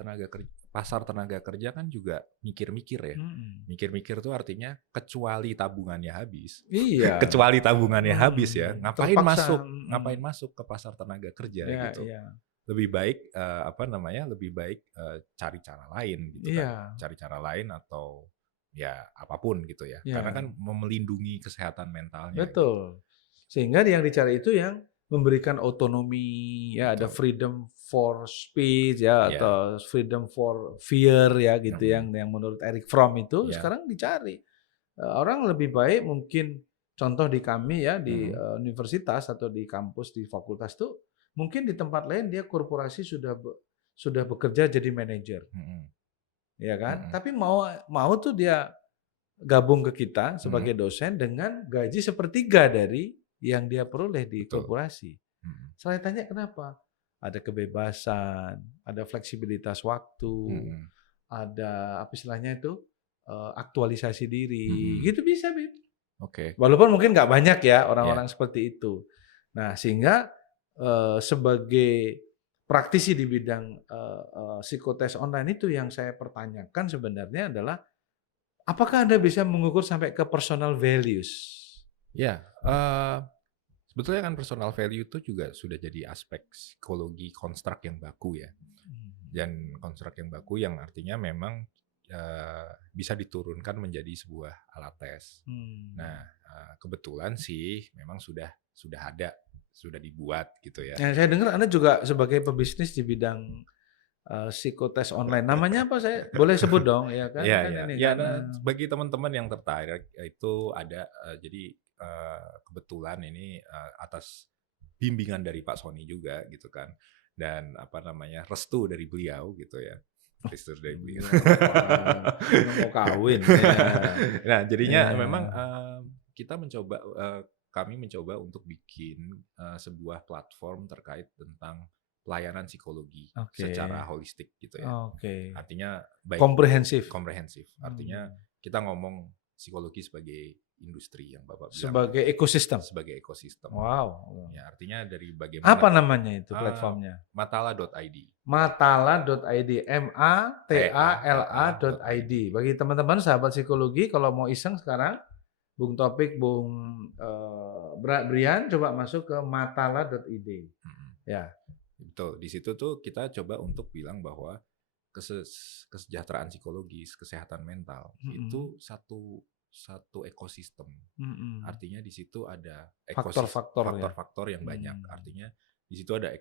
pasar tenaga kerja kan juga mikir-mikir ya. Mikir-mikir tuh artinya kecuali tabungannya habis. Iya. Kecuali tabungannya habis ya, ngapain Terpaksa. masuk ke pasar tenaga kerja Iya, gitu. iya. Lebih baik lebih baik cari cara lain gitu kan. Iya. Cari cara lain atau ya apapun gitu ya. Iya. Karena kan melindungi kesehatan mentalnya. Betul. Sehingga yang dicari itu yang memberikan otonomi, ya ada freedom for speech ya, atau freedom for fear ya gitu, yang menurut Eric Fromm itu sekarang dicari. Orang lebih baik mungkin, contoh di kami ya, di universitas atau di kampus, di fakultas tuh, mungkin di tempat lain dia korporasi sudah bekerja jadi manajer. Ya kan? Tapi mau tuh dia gabung ke kita sebagai dosen dengan gaji sepertiga dari yang dia peroleh di korporasi. Saya tanya kenapa? Ada kebebasan, ada fleksibilitas waktu, ada apa istilahnya itu, aktualisasi diri, gitu bisa, Bib. Walaupun mungkin nggak banyak ya orang-orang seperti itu. Nah, sehingga sebagai praktisi di bidang psikotes online itu, yang saya pertanyakan sebenarnya adalah, apakah Anda bisa mengukur sampai ke personal values? Ya, sebetulnya kan personal value itu juga sudah jadi aspek psikologi konstruk yang baku ya. Dan konstruk yang baku yang artinya memang bisa diturunkan menjadi sebuah alat tes. Nah, kebetulan sih memang sudah ada, sudah dibuat gitu ya. Nah, saya dengar Anda juga sebagai pebisnis di bidang psikotes online. Namanya apa, saya boleh sebut dong, ya kan? Iya. Bagi teman-teman yang tertarik itu ada, jadi kebetulan ini atas bimbingan dari Pak Sony juga gitu kan, dan restu dari beliau gitu ya. Restu dari beliau. Mau kawin. Nah, jadinya memang kami mencoba untuk bikin sebuah platform terkait tentang pelayanan psikologi secara holistik gitu ya. Artinya komprehensif. Artinya kita ngomong psikologi sebagai industri yang Bapak bilang. Sebagai ekosistem. Wow. Ya, artinya dari bagaimana. Apa namanya itu platformnya? Matala.id. Matala.id. MATALA.id. Bagi teman-teman sahabat psikologi, kalau mau iseng sekarang, Bung Topik, Bung Brian, coba masuk ke matala.id. Ya. Betul. Di situ tuh kita coba untuk bilang bahwa kesejahteraan psikologis, kesehatan mental itu satu ekosistem. Artinya di situ ada faktor-faktor yang banyak. Artinya di situ ada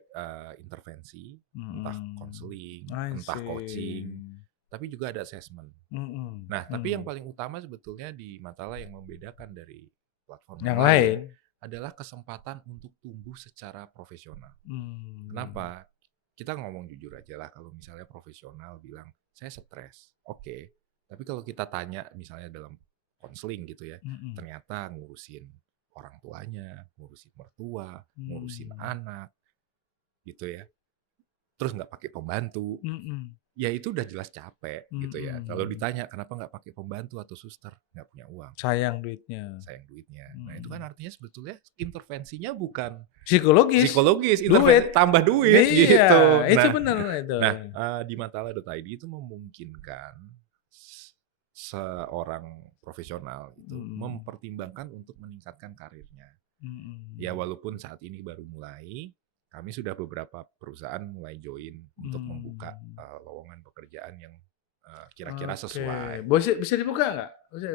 intervensi, entah konseling, entah coaching, tapi juga ada assessment. Nah, tapi yang paling utama sebetulnya di Matala yang membedakan dari platform yang lain adalah kesempatan untuk tumbuh secara profesional. Kenapa? Kita ngomong jujur aja lah, kalau misalnya profesional bilang, saya stres, oke. Tapi kalau kita tanya misalnya dalam konseling gitu ya, ternyata ngurusin orang tuanya, ngurusin mertua, ngurusin anak, gitu ya. Terus nggak pakai pembantu, ya itu udah jelas capek gitu ya. Kalau ditanya kenapa nggak pakai pembantu atau suster, nggak punya uang. Sayang duitnya. Nah itu kan artinya sebetulnya intervensinya bukan psikologis, tambah duit gitu. Itu benar itu. Nah, di matala.id itu memungkinkan seorang profesional itu mempertimbangkan untuk meningkatkan karirnya. Ya walaupun saat ini baru mulai, kami sudah beberapa perusahaan mulai join untuk membuka lowongan pekerjaan yang kira-kira sesuai. Bisa dibuka nggak?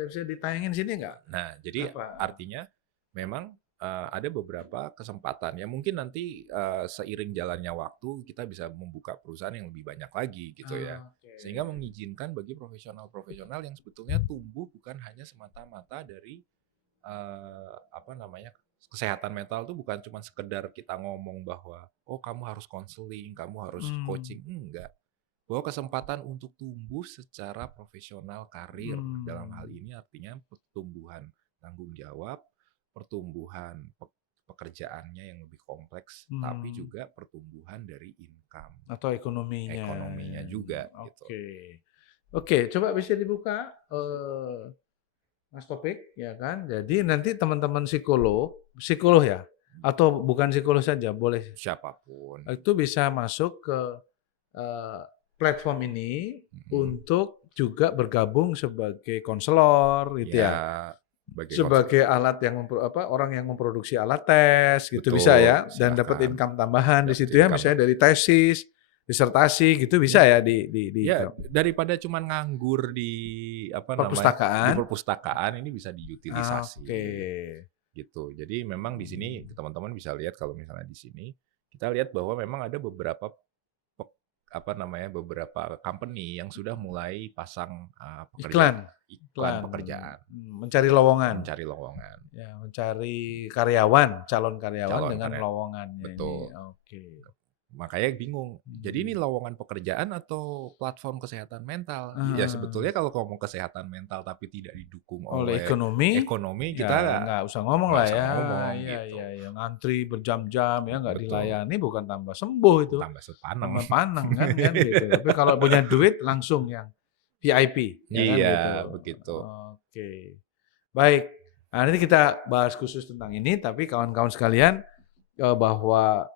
Bisa ditayangin sini nggak? Nah, jadi artinya memang ada beberapa kesempatan. Ya mungkin nanti seiring jalannya waktu kita bisa membuka perusahaan yang lebih banyak lagi gitu ya. Sehingga mengizinkan bagi profesional-profesional yang sebetulnya tumbuh bukan hanya semata-mata dari kesehatan mental tuh bukan cuma sekedar kita ngomong bahwa oh kamu harus konseling, kamu harus coaching, enggak. Bahwa kesempatan untuk tumbuh secara profesional karir dalam hal ini artinya pertumbuhan tanggung jawab, pertumbuhan pekerjaannya yang lebih kompleks, tapi juga pertumbuhan dari income atau ekonominya. ekonominya juga gitu. Oke, coba bisa dibuka Mas Topik, ya kan? Jadi nanti teman-teman psikolog ya, atau bukan psikolog saja, boleh Siapapun. itu bisa masuk ke platform ini untuk juga bergabung sebagai konselor gitu ya. Sebagai alat yang orang yang memproduksi alat tes gitu. Betul, bisa ya, dan dapat income tambahan di situ ya, misalnya dari tesis, disertasi gitu bisa ya di ya, daripada cuma nganggur di perpustakaan. Di perpustakaan ini bisa diutilisasi. Gitu. Jadi memang di sini teman-teman bisa lihat kalau misalnya di sini kita lihat bahwa memang ada beberapa beberapa company yang sudah mulai pasang iklan pekerjaan, mencari lowongan, ya, mencari karyawan, calon karyawan dengan lowongan. Betul. Makanya bingung. Jadi ini lowongan pekerjaan atau platform kesehatan mental? Ya sebetulnya kalau ngomong kesehatan mental tapi tidak didukung oleh ekonomi kita nggak usah ngomong lah ya. Gitu. Iya, ngantri berjam-jam ya nggak dilayani, bukan tambah sembuh itu. Tambah sepaneng. kan gitu. Tapi kalau punya duit langsung yang VIP. Iya, begitu. Oke. Baik. Nah, nanti kita bahas khusus tentang ini, tapi kawan-kawan sekalian bahwa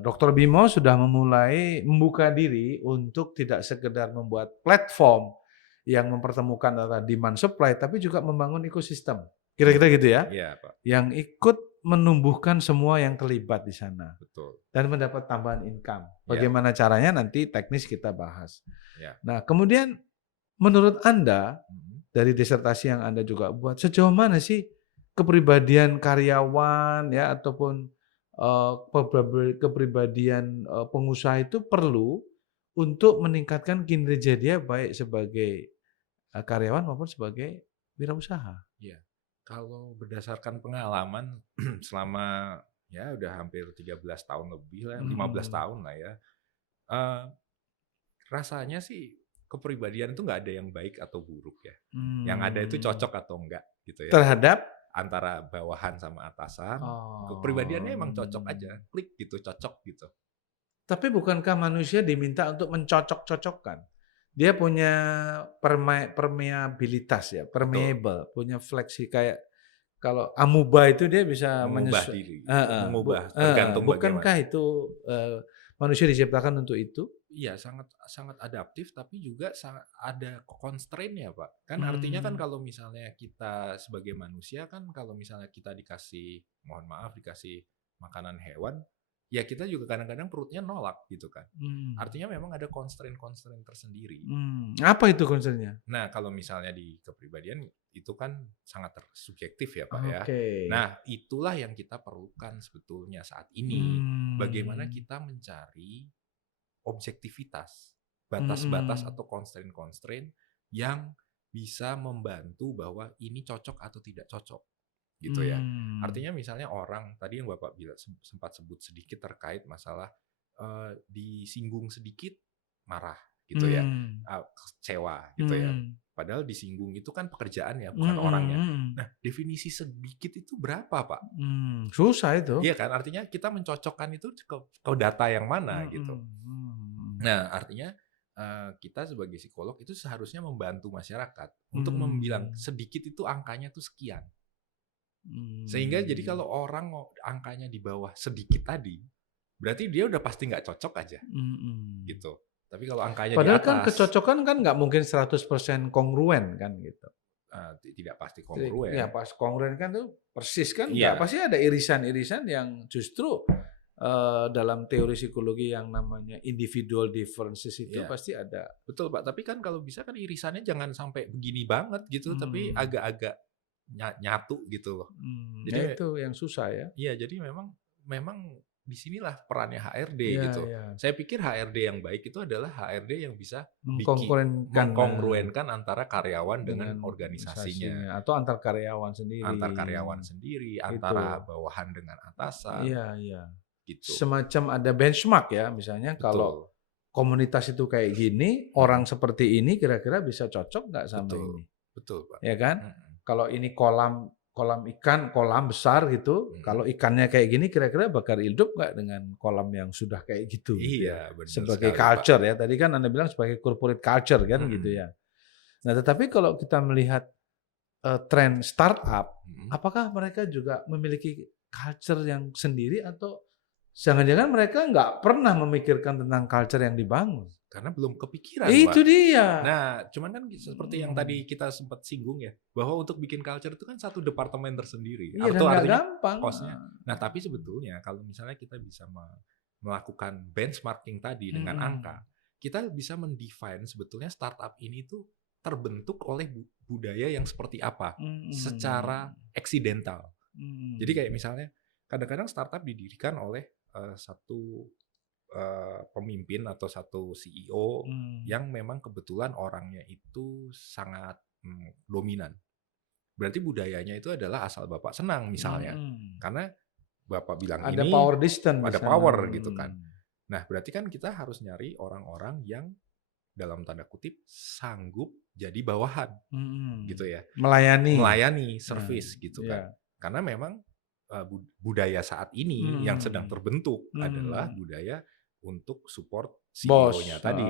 Dr. Bimo sudah membuka diri untuk tidak sekedar membuat platform yang mempertemukan antara demand supply, tapi juga membangun ekosistem. Kira-kira gitu ya? Iya, Pak. Yang ikut menumbuhkan semua yang terlibat di sana. Betul. Dan mendapat tambahan income. Bagaimana caranya nanti teknis kita bahas. Ya. Nah, kemudian menurut Anda, dari disertasi yang Anda juga buat, sejauh mana sih kepribadian karyawan ya ataupun kepribadian pengusaha itu perlu untuk meningkatkan kinerja dia baik sebagai karyawan maupun sebagai wirausaha. Iya. Kalau berdasarkan pengalaman selama ya udah hampir 13 tahun lebih lah, 15 tahun lah ya. Rasanya sih kepribadian itu nggak ada yang baik atau buruk ya. Yang ada itu cocok atau enggak gitu ya. Terhadap antara bawahan sama atasan, kepribadiannya emang cocok aja, klik gitu, cocok gitu. Tapi bukankah manusia diminta untuk mencocok-cocokkan? Dia punya permeabilitas ya, permeable, punya fleksi kayak kalau amuba itu dia bisa mengubah diri, mengubah tergantung bukankah itu manusia diciptakan untuk itu? Iya, sangat adaptif, tapi juga ada constraint-nya, Pak. Kan artinya kan kalau misalnya kita sebagai manusia kan kalau misalnya kita dikasih, mohon maaf, dikasih makanan hewan, ya kita juga kadang-kadang perutnya nolak gitu kan. Artinya memang ada constraint tersendiri. Apa itu constraint-nya? Nah, kalau misalnya di kepribadian itu kan sangat subjektif ya, Pak ya. Nah, itulah yang kita perlukan sebetulnya saat ini. Bagaimana kita mencari objektivitas, batas-batas atau constraint yang bisa membantu bahwa ini cocok atau tidak cocok, gitu ya. Artinya misalnya orang, tadi yang Bapak sempat sebut sedikit terkait masalah disinggung sedikit marah, gitu ya, kecewa, gitu ya. Padahal disinggung itu kan pekerjaan ya, bukan orangnya. Nah, definisi sedikit itu berapa, Pak? Susah itu. Iya kan, artinya kita mencocokkan itu ke data yang mana gitu. Nah, artinya kita sebagai psikolog itu seharusnya membantu masyarakat untuk membilang sedikit itu angkanya tuh sekian. Sehingga jadi kalau orang angkanya di bawah sedikit tadi, berarti dia udah pasti nggak cocok aja. Gitu. Tapi kalau angkanya padahal di atas, kan kecocokan kan nggak mungkin 100% kongruen kan gitu. Tidak pasti kongruen. Ya pas kongruen kan tuh persis kan, nggak pasti ada irisan-irisan yang justru dalam teori psikologi yang namanya individual differences itu pasti ada. Betul Pak, tapi kan kalau bisa kan irisannya jangan sampai begini banget gitu, tapi agak-agak nyatu gitu loh. Jadi itu yang susah ya. Iya, jadi memang disinilah perannya HRD Iya, gitu. iya. Saya pikir HRD yang baik itu adalah HRD yang bisa mengkongruenkan antara karyawan dengan organisasinya, atau antar karyawan sendiri, Itu. antara bawahan dengan atasan, Iya, iya. gitu. Semacam ada benchmark ya, misalnya kalau Betul. komunitas itu kayak gini, orang seperti ini kira-kira bisa cocok nggak sama Betul. ini? Betul, Pak. Ya kan? Kalau ini kolam ikan, kolam besar gitu, kalau ikannya kayak gini kira-kira bakal hidup nggak dengan kolam yang sudah kayak gitu? Iya, benar sebagai sekali, culture Pak. ya. Tadi kan Anda bilang sebagai corporate culture kan gitu ya. Nah, tetapi kalau kita melihat tren startup, apakah mereka juga memiliki culture yang sendiri atau jangan-jangan mereka nggak pernah memikirkan tentang culture yang dibangun? Karena belum kepikiran, Itu Pak. dia. Nah, cuman kan seperti yang tadi kita sempat singgung ya, bahwa untuk bikin culture itu kan satu departemen tersendiri. Iya, dan Atau nggak artinya gampang. cost-nya. Nah, tapi sebetulnya kalau misalnya kita bisa melakukan benchmarking tadi dengan angka, kita bisa mendefine sebetulnya startup ini tuh terbentuk oleh budaya yang seperti apa secara eksidental. Jadi kayak misalnya kadang-kadang startup didirikan oleh satu pemimpin atau satu CEO yang memang kebetulan orangnya itu sangat dominan. Berarti budayanya itu adalah asal Bapak senang misalnya. Karena Bapak bilang ada ini power distance, ada power gitu kan. Nah, berarti kan kita harus nyari orang-orang yang dalam tanda kutip sanggup jadi bawahan gitu ya. Melayani service gitu kan. Karena memang budaya saat ini yang sedang terbentuk adalah budaya untuk support CEO-nya tadi.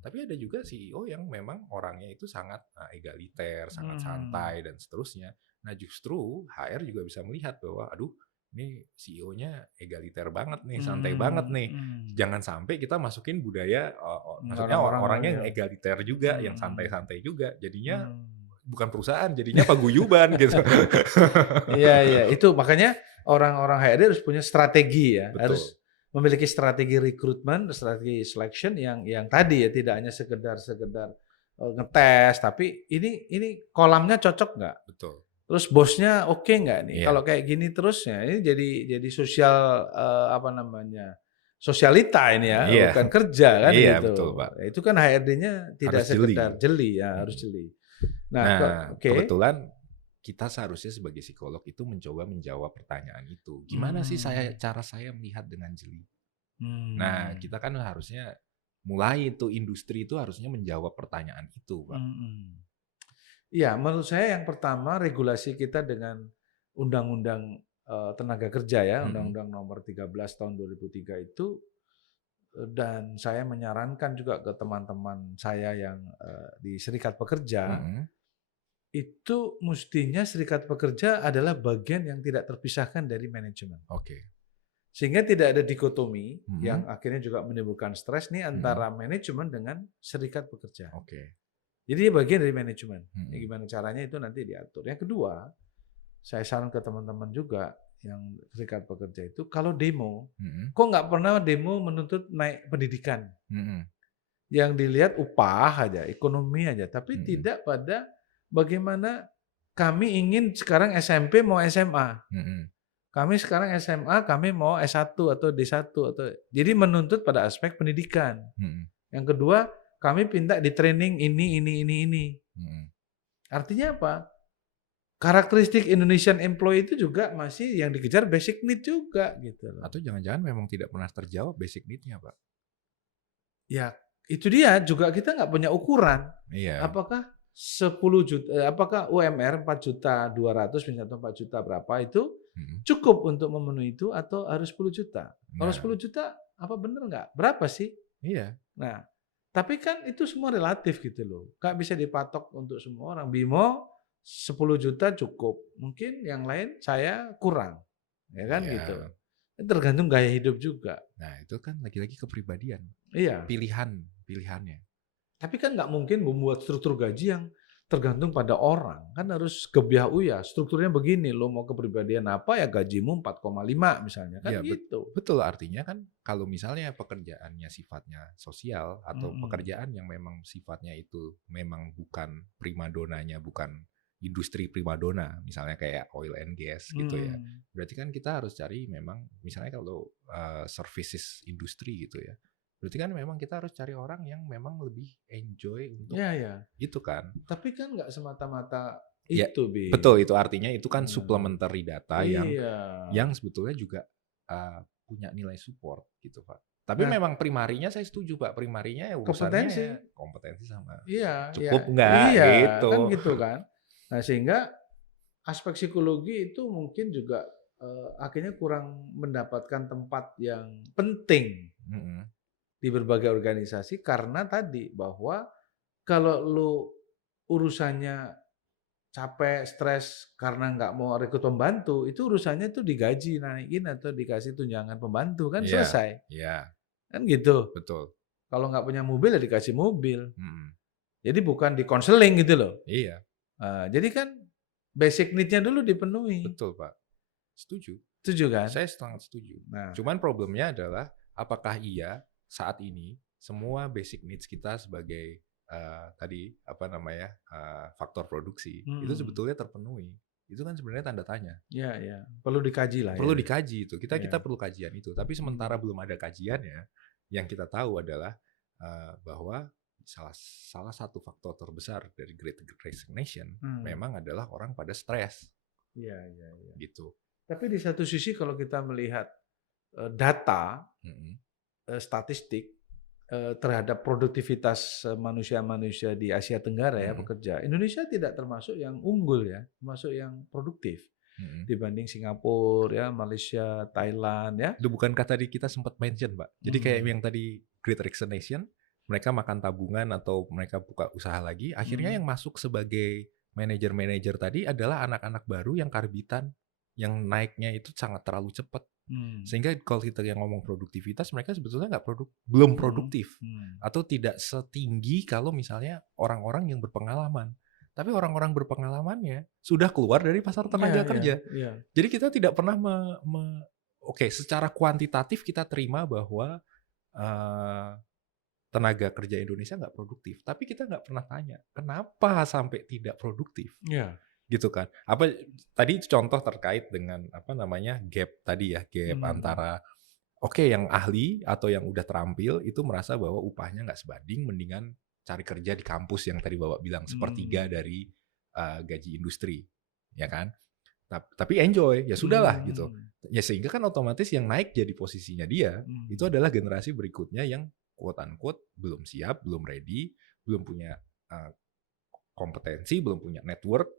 Tapi ada juga CEO yang memang orangnya itu sangat egaliter, sangat santai dan seterusnya. Nah, justru HR juga bisa melihat bahwa aduh, ini CEO-nya egaliter banget nih, santai banget nih. Jangan sampai kita masukin budaya maksudnya orang-orang yang egaliter juga, yang santai-santai juga. Jadinya bukan perusahaan, jadinya paguyuban gitu. Iya, iya. Itu makanya orang-orang HRD harus punya strategi ya. Betul. Harus memiliki strategi rekrutmen, strategi selection yang tadi ya, tidak hanya sekedar ngetes, tapi ini kolamnya cocok nggak? Betul. Terus bosnya oke nggak nih? Iya. Kalau kayak gini terusnya, ini jadi sosial sosialita ini ya, Iya. bukan kerja kan Iya, gitu. betul, Pak. Itu kan HRD-nya tidak Harus sekedar jeli ya, harus jeli. Nah, kebetulan kita seharusnya sebagai psikolog itu mencoba menjawab pertanyaan itu. Gimana sih cara saya melihat dengan jeli? Nah, kita kan harusnya mulai itu industri itu harusnya menjawab pertanyaan itu, Pak. Iya, menurut saya yang pertama regulasi kita dengan Undang-Undang Tenaga Kerja ya, Undang-Undang Nomor 13 Tahun 2003 itu, dan saya menyarankan juga ke teman-teman saya yang di serikat pekerja, itu mestinya serikat pekerja adalah bagian yang tidak terpisahkan dari manajemen. Oke. Sehingga tidak ada dikotomi yang akhirnya juga menimbulkan stres nih antara manajemen dengan serikat pekerja. Oke. Jadi dia bagian dari manajemen. Ya, gimana caranya itu nanti diatur. Yang kedua, saya saran ke teman-teman juga yang serikat pekerja itu kalau demo, kok nggak pernah demo menuntut naik pendidikan. Yang dilihat upah aja, ekonomi aja, tapi tidak pada bagaimana kami ingin sekarang SMP mau SMA. Kami sekarang SMA, kami mau S1 atau D1 atau jadi menuntut pada aspek pendidikan. Yang kedua, kami minta di training ini. Artinya apa? Karakteristik Indonesian employee itu juga masih yang dikejar basic need juga gitu loh. Atau jangan-jangan memang tidak pernah terjawab basic need-nya, Pak? Ya, itu dia juga kita nggak punya ukuran. Iya. Apakah 10 juta, apakah UMR 4.200.000 misalnya atau 4 juta berapa itu cukup untuk memenuhi itu atau harus 10 juta? Kalau 10 juta apa benar nggak? Berapa sih? Iya. Nah, tapi kan itu semua relatif gitu loh. Nggak bisa dipatok untuk semua orang. Bimo 10 juta cukup. Mungkin yang lain saya kurang. Ya kan gitu. Tergantung gaya hidup juga. Nah, itu kan lagi-lagi kepribadian. Iya. Pilihannya. Tapi kan nggak mungkin membuat struktur gaji yang tergantung pada orang. Kan harus gebiah-uyah. Strukturnya begini, lo mau kepribadian apa ya gajimu 4,5 misalnya. Kan gitu. Betul, artinya kan kalau misalnya pekerjaannya sifatnya sosial atau pekerjaan yang memang sifatnya itu memang bukan primadonanya, bukan industri primadona, misalnya kayak oil and gas gitu ya. Berarti kan kita harus cari memang, misalnya kalau services industri gitu ya, berarti kan memang kita harus cari orang yang memang lebih enjoy untuk itu kan. Tapi kan nggak semata-mata Ya, itu, Bi. betul, itu artinya itu kan supplementary data yang Iya. sebetulnya juga punya nilai support gitu Pak. Tapi Nah, memang primarinya saya setuju Pak, primarinya ya urusannya kompetensi sama Iya, cukup iya, nggak iya, gitu. kan gitu kan. Nah, sehingga aspek psikologi itu mungkin juga akhirnya kurang mendapatkan tempat yang penting di berbagai organisasi karena tadi bahwa kalau lu urusannya capek, stres karena nggak mau rekrut pembantu, itu urusannya tuh digaji, naikin atau dikasih tunjangan pembantu kan Iya, selesai. iya, Kan gitu. betul. Kalau nggak punya mobil ya dikasih mobil. Mhm. Jadi bukan di konseling gitu loh. Iya, Jadi kan basic need-nya dulu dipenuhi. betul Pak. Setuju. Setuju kan? Saya sangat setuju. Nah, Cuman problemnya adalah apakah iya saat ini semua basic needs kita sebagai tadi apa namanya faktor produksi itu sebetulnya terpenuhi. Itu kan sebenarnya tanda tanya. ya, ya. Perlu dikaji lah. Perlu Ya. dikaji itu. Kita Iya. perlu kajian itu. Tapi sementara belum ada kajiannya, yang kita tahu adalah bahwa salah satu faktor terbesar dari Great Resignation memang adalah orang pada stres. Iya, iya, iya. Gitu. Tapi di satu sisi kalau kita melihat data, statistik terhadap produktivitas manusia-manusia di Asia Tenggara ya pekerja, Indonesia tidak termasuk yang unggul ya, termasuk yang produktif dibanding Singapura ya, Malaysia, Thailand ya. Itu bukankah tadi kita sempat mention Pak? Jadi kayak yang tadi Great Resignation, mereka makan tabungan atau mereka buka usaha lagi, akhirnya yang masuk sebagai manajer-manajer tadi adalah anak-anak baru yang karbitan, yang naiknya itu sangat terlalu cepat. Sehingga kalau kita yang ngomong produktivitas, mereka sebetulnya belum produktif atau tidak setinggi kalau misalnya orang-orang yang berpengalaman. Tapi orang-orang berpengalamannya sudah keluar dari pasar tenaga kerja. Jadi kita tidak pernah oke, secara kuantitatif kita terima bahwa tenaga kerja Indonesia nggak produktif. Tapi kita nggak pernah tanya kenapa sampai tidak produktif. Gitu kan. Apa tadi itu contoh terkait dengan apa namanya gap tadi ya, gap antara yang ahli atau yang udah terampil itu merasa bahwa upahnya nggak sebanding, mendingan cari kerja di kampus yang tadi Bapak bilang sepertiga dari gaji industri, ya kan? Tapi enjoy, ya sudahlah gitu. Ya sehingga kan otomatis yang naik jadi posisinya dia itu adalah generasi berikutnya yang quote unquote belum siap, belum ready, belum punya kompetensi, belum punya network.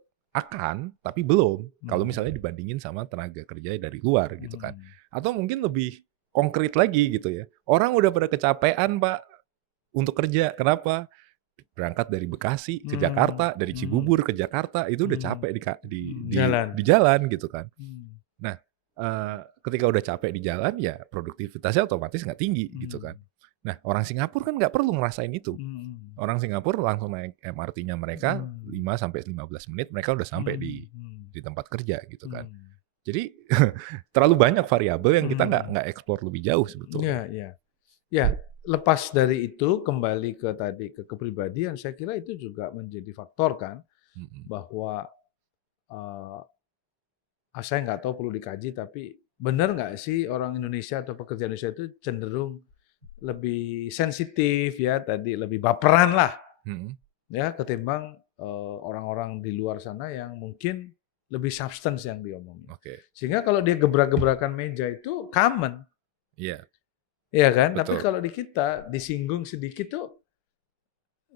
Tapi belum. Kalau misalnya dibandingin sama tenaga kerja dari luar gitu kan. Atau mungkin lebih konkret lagi gitu ya. Orang udah pada kecapean Pak untuk kerja. Kenapa? Berangkat dari Bekasi ke Jakarta, dari Cibubur ke Jakarta, itu udah capek di jalan gitu kan. Nah, ketika udah capek di jalan ya produktivitasnya otomatis nggak tinggi gitu kan. Nah, orang Singapura kan nggak perlu ngerasain itu. Orang Singapura langsung naik MRT-nya mereka 5-15 menit mereka udah sampai di tempat kerja gitu kan. Jadi terlalu banyak variabel yang kita nggak eksplor lebih jauh sebetulnya. Ya, lepas dari itu kembali ke tadi ke kepribadian, saya kira itu juga menjadi faktor kan bahwa saya nggak tahu perlu dikaji tapi benar nggak sih orang Indonesia atau pekerja Indonesia itu cenderung lebih sensitif ya tadi lebih baperan lah ya ketimbang orang-orang di luar sana yang mungkin lebih substance yang diomongin. Sehingga kalau dia gebrak-gebrakan meja itu common. Iya kan? Betul. Tapi kalau di kita disinggung sedikit tuh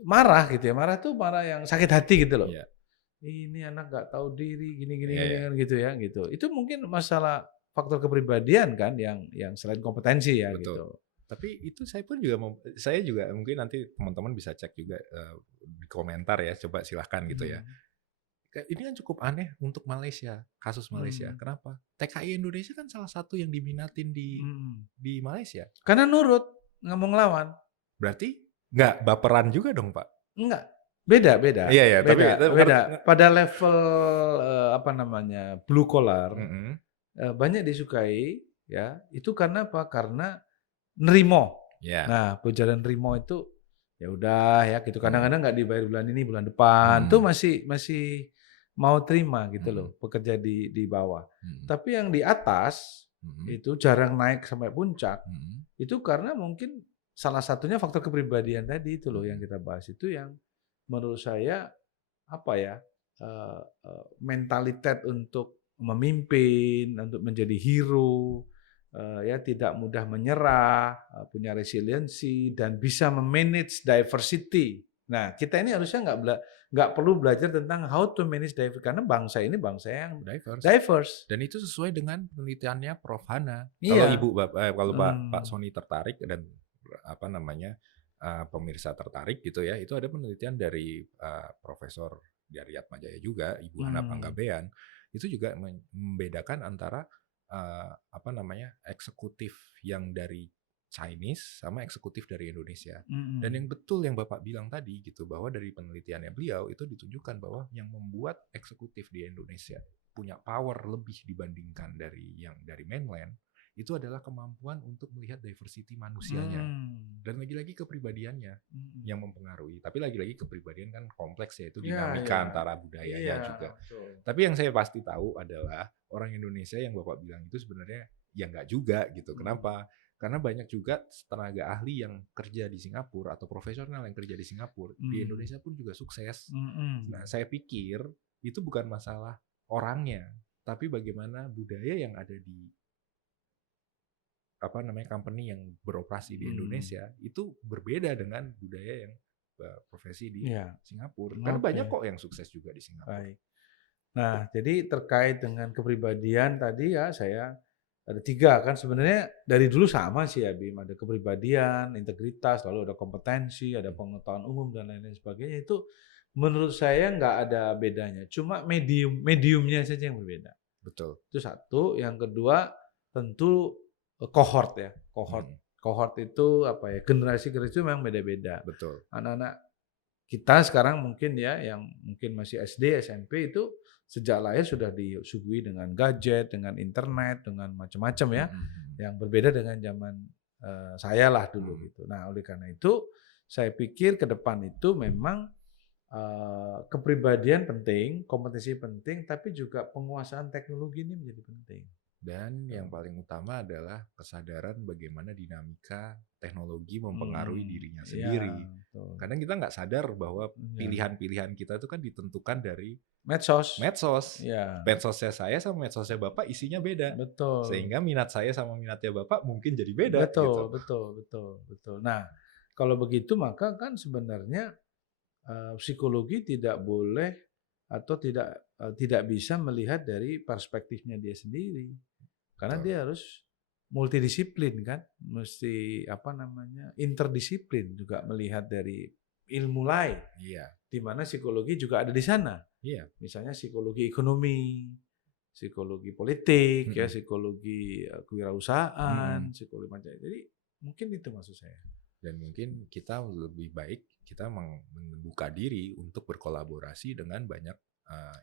marah gitu ya. Marah tuh marah yang sakit hati gitu loh. Ini anak nggak tahu diri gini kan gitu ya gitu. Itu mungkin masalah faktor kepribadian kan yang selain kompetensi ya. Betul. Gitu. Tapi itu saya juga mungkin nanti teman-teman bisa cek juga di komentar ya, coba silahkan gitu ya. Ini kan cukup aneh untuk Malaysia, kasus Malaysia. Kenapa? TKI Indonesia kan salah satu yang diminatin di Malaysia. Karena nurut, nggak mau ngelawan. Berarti nggak baperan juga dong Pak? Enggak, beda. Iya, beda. Pada level blue collar banyak disukai ya. Itu karena apa? Karena nerimo. Nah, bojaran nerimo itu ya udah ya gitu. Kadang-kadang nggak dibayar bulan ini, bulan depan. Tuh masih mau terima gitu loh, pekerja di bawah. Tapi yang di atas itu jarang naik sampai puncak. Itu karena mungkin salah satunya faktor kepribadian tadi itu loh yang kita bahas itu yang menurut saya apa ya, mentalitas untuk memimpin, untuk menjadi hero, ya tidak mudah menyerah, punya resiliensi dan bisa memanage diversity. Nah, kita ini harusnya nggak perlu belajar tentang how to manage diversity karena bangsa ini bangsa yang diverse. Dan itu sesuai dengan penelitiannya Prof. Hana. Kalau Iya. kalau Pak Sony tertarik dan apa namanya pemirsa tertarik gitu ya, itu ada penelitian dari Profesor dari Atmajaya juga, Ibu Hana Panggabean, itu juga membedakan antara apa namanya eksekutif yang dari Chinese sama eksekutif dari Indonesia. Dan yang betul yang Bapak bilang tadi gitu, bahwa dari penelitiannya beliau itu ditunjukkan bahwa yang membuat eksekutif di Indonesia punya power lebih dibandingkan dari yang dari mainland itu adalah kemampuan untuk melihat diversity manusianya. Dan lagi-lagi kepribadiannya yang mempengaruhi. Tapi lagi-lagi kepribadian kan kompleks ya, itu dinamika antara budayanya juga. Betul. Tapi yang saya pasti tahu adalah orang Indonesia yang Bapak bilang itu sebenarnya ya nggak juga gitu. Kenapa? Karena banyak juga tenaga ahli yang kerja di Singapura atau profesional yang kerja di Singapura di Indonesia pun juga sukses. Nah, saya pikir itu bukan masalah orangnya, tapi bagaimana budaya yang ada di apa namanya company yang beroperasi di Indonesia itu berbeda dengan budaya yang profesi di Singapura. Karena banyak kok yang sukses juga di Singapura. Baik. Nah, jadi terkait dengan kepribadian tadi ya saya ada 3 kan sebenarnya dari dulu sama sih ya Bim, ada kepribadian, integritas, lalu ada kompetensi, ada pengetahuan umum dan lain-lain sebagainya itu menurut saya nggak ada bedanya, cuma mediumnya saja yang berbeda. Betul. Itu satu, yang kedua tentu cohort ya, cohort itu apa ya, generasi itu memang beda-beda. Betul. Anak-anak kita sekarang mungkin ya yang mungkin masih SD, SMP itu sejak lahir sudah disuguhi dengan gadget, dengan internet, dengan macam-macam ya, yang berbeda dengan zaman saya lah dulu gitu. Nah, oleh karena itu saya pikir ke depan itu memang kepribadian penting, kompetensi penting, tapi juga penguasaan teknologi ini menjadi penting. Dan yang paling utama adalah kesadaran bagaimana dinamika teknologi mempengaruhi dirinya sendiri. Kadang kita nggak sadar bahwa pilihan-pilihan kita itu kan ditentukan dari medsos. Medsosnya saya sama medsosnya Bapak isinya beda. Betul. Sehingga minat saya sama minatnya Bapak mungkin jadi beda. Betul. Nah, kalau begitu maka kan sebenarnya psikologi tidak boleh atau tidak bisa melihat dari perspektifnya dia sendiri. Karena dia harus multidisiplin kan, mesti interdisiplin juga melihat dari ilmu lain. Di mana psikologi juga ada di sana. Misalnya psikologi ekonomi, psikologi politik, ya psikologi kewirausahaan, psikologi macam. Jadi mungkin itu maksud saya. Dan mungkin kita lebih baik kita membuka diri untuk berkolaborasi dengan banyak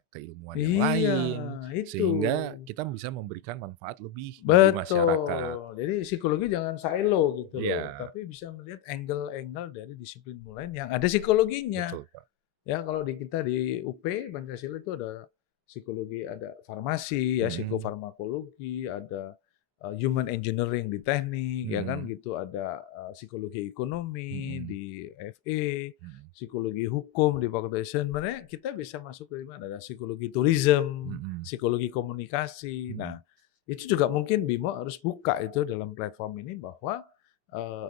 keilmuan yang lain, sehingga kita bisa memberikan manfaat lebih bagi masyarakat. Jadi psikologi jangan silo gitu loh, tapi bisa melihat angle-angle dari disiplin lain yang ada psikologinya. Betul, Pak. Ya kalau kita di UP Pancasila itu ada psikologi, ada farmasi, ya psikofarmakologi, ada human engineering di teknik, ya kan gitu, ada psikologi ekonomi di FE, psikologi hukum di Fakultas. Sebenarnya kita bisa masuk dari mana? Ada psikologi tourism, psikologi komunikasi. Nah, itu juga mungkin Bimo harus buka itu dalam platform ini bahwa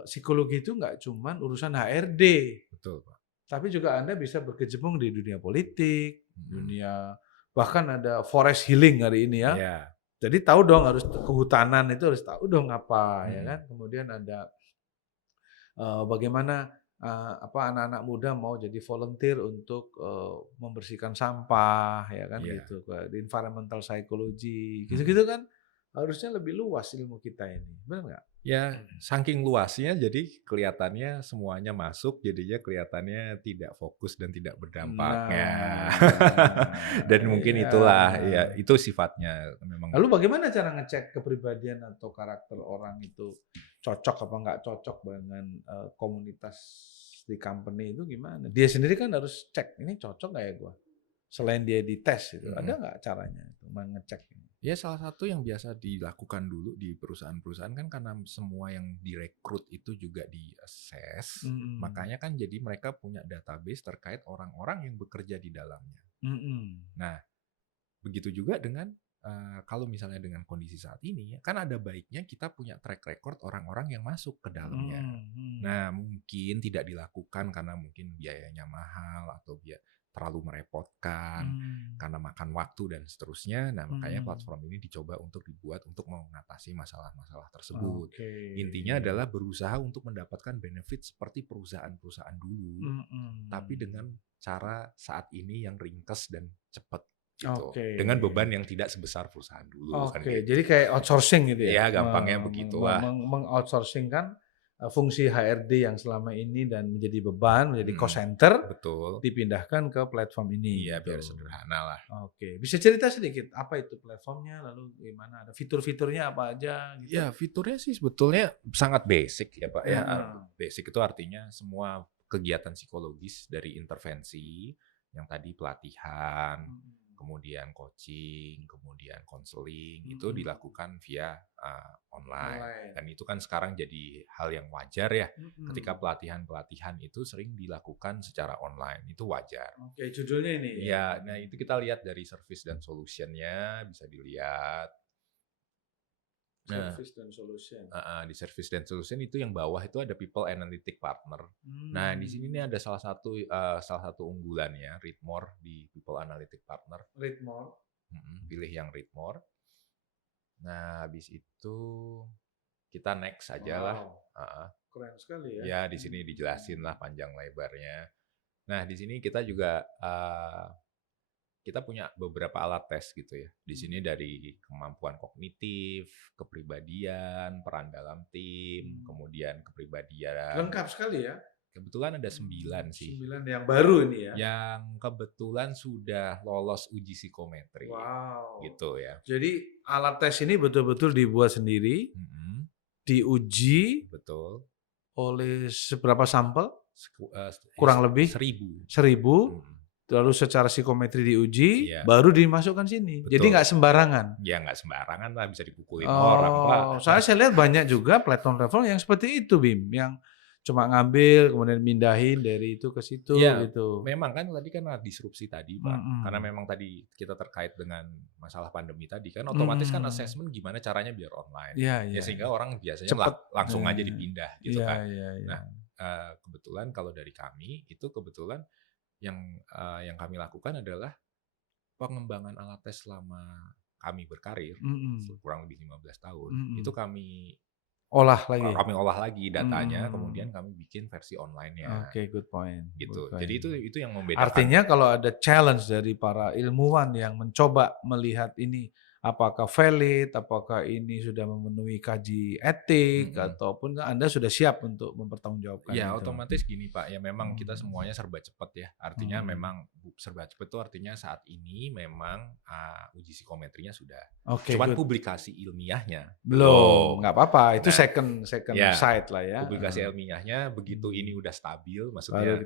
psikologi itu nggak cuma urusan HRD. Betul, Pak. Tapi juga Anda bisa berkecimpung di dunia politik, dunia bahkan ada forest healing hari ini ya. Jadi tahu dong harus kehutanan itu harus tahu dong apa ya kan. Kemudian ada bagaimana anak-anak muda mau jadi volunteer untuk membersihkan sampah ya kan gitu. Di environmental psychology gitu-gitu kan harusnya lebih luas ilmu kita ini. Benar nggak? Ya, saking luasnya jadi kelihatannya semuanya masuk, jadinya kelihatannya tidak fokus dan tidak berdampaknya. Dan mungkin itulah ya itu sifatnya memang. Lalu bagaimana cara ngecek kepribadian atau karakter orang itu cocok apa nggak cocok dengan komunitas di company itu gimana? Dia sendiri kan harus cek ini cocok nggak ya gua? selain dia dites itu, Mm-mm. ada nggak caranya itu mengecek? Ya salah satu yang biasa dilakukan dulu di perusahaan-perusahaan kan karena semua yang direkrut itu juga di-assess, Mm-mm. makanya kan jadi mereka punya database terkait orang-orang yang bekerja di dalamnya. Mm-mm. Nah, begitu juga dengan kalau misalnya dengan kondisi saat ini, kan ada baiknya kita punya track record orang-orang yang masuk ke dalamnya. Mm-mm. Nah, mungkin tidak dilakukan karena mungkin biayanya mahal atau terlalu merepotkan karena makan waktu dan seterusnya. Nah, makanya platform ini dicoba untuk dibuat untuk mengatasi masalah-masalah tersebut. Oke. Intinya adalah berusaha untuk mendapatkan benefit seperti perusahaan-perusahaan dulu, tapi dengan cara saat ini yang ringkes dan cepat gitu. Oke. Dengan beban yang tidak sebesar perusahaan dulu kan Oke, gitu. jadi kayak outsourcing gitu ya? Iya, gampangnya begitulah. Meng-outsourcing-kan fungsi HRD yang selama ini dan menjadi beban, menjadi cost center, Betul. dipindahkan ke platform ini. Iya, biar gitu. sederhana lah. Oke, bisa cerita sedikit apa itu platformnya, lalu gimana, ada fitur-fiturnya apa aja gitu? Ya, fiturnya sih sebetulnya sangat basic ya Pak ya. Hmm. Basic itu artinya semua kegiatan psikologis dari intervensi, yang tadi pelatihan, kemudian coaching, kemudian konseling, itu dilakukan via online. Dan itu kan sekarang jadi hal yang wajar ya. Ketika pelatihan-pelatihan itu sering dilakukan secara online, itu wajar. Oke, judulnya ini ya. Nah itu kita lihat dari service dan solution-nya, bisa dilihat. Service dan solution. Di service dan solution itu yang bawah itu ada people analytic partner. Nah di sini nih ada salah satu unggulannya, Read More di people analytic partner. Read More. Pilih yang Read More. Nah habis itu kita next aja lah. Keren sekali ya. Ya di sini dijelasin lah panjang lebarnya. Nah di sini kita juga kita punya beberapa alat tes gitu ya. Di sini dari kemampuan kognitif, kepribadian, peran dalam tim, kemudian kepribadian. Lengkap sekali ya. Kebetulan ada 9 sih. 9 yang baru ini ya. Yang kebetulan sudah lolos uji psikometri. Wow. Gitu ya. Jadi alat tes ini betul-betul dibuat sendiri, diuji. Betul. Oleh seberapa sampel? Kurang lebih 1.000. 1.000. Lalu secara psikometri diuji, baru dimasukkan sini. Betul. Jadi nggak sembarangan. Ya nggak sembarangan lah, bisa dipukulin orang Pak. Saya lihat banyak juga platform yang seperti itu, Bim, yang cuma ngambil kemudian mindahin dari itu ke situ gitu. Memang kan tadi kan disrupsi tadi Pak. Karena memang tadi kita terkait dengan masalah pandemi tadi kan otomatis kan assessment gimana caranya biar online. Sehingga orang biasanya langsung aja dipindah gitu kan. Nah, kebetulan kalau dari kami itu kebetulan yang kami lakukan adalah pengembangan alat tes selama kami berkarir kurang lebih 15 tahun. Itu kami olah lagi datanya, kemudian kami bikin versi online-nya. Oke, good point. Gitu. Jadi itu yang membedakan. Artinya kalau ada challenge dari para ilmuwan yang mencoba melihat ini apakah valid, apakah ini sudah memenuhi kaji etik, ataupun Anda sudah siap untuk mempertanggungjawabkan ya, itu. otomatis gini Pak, ya memang kita semuanya serba cepat ya. Artinya memang serba cepat itu artinya saat ini memang uji psikometrinya sudah. Cuman publikasi ilmiahnya belum. Nggak apa-apa, itu second side lah ya. Publikasi ilmiahnya begitu ini udah stabil, maksudnya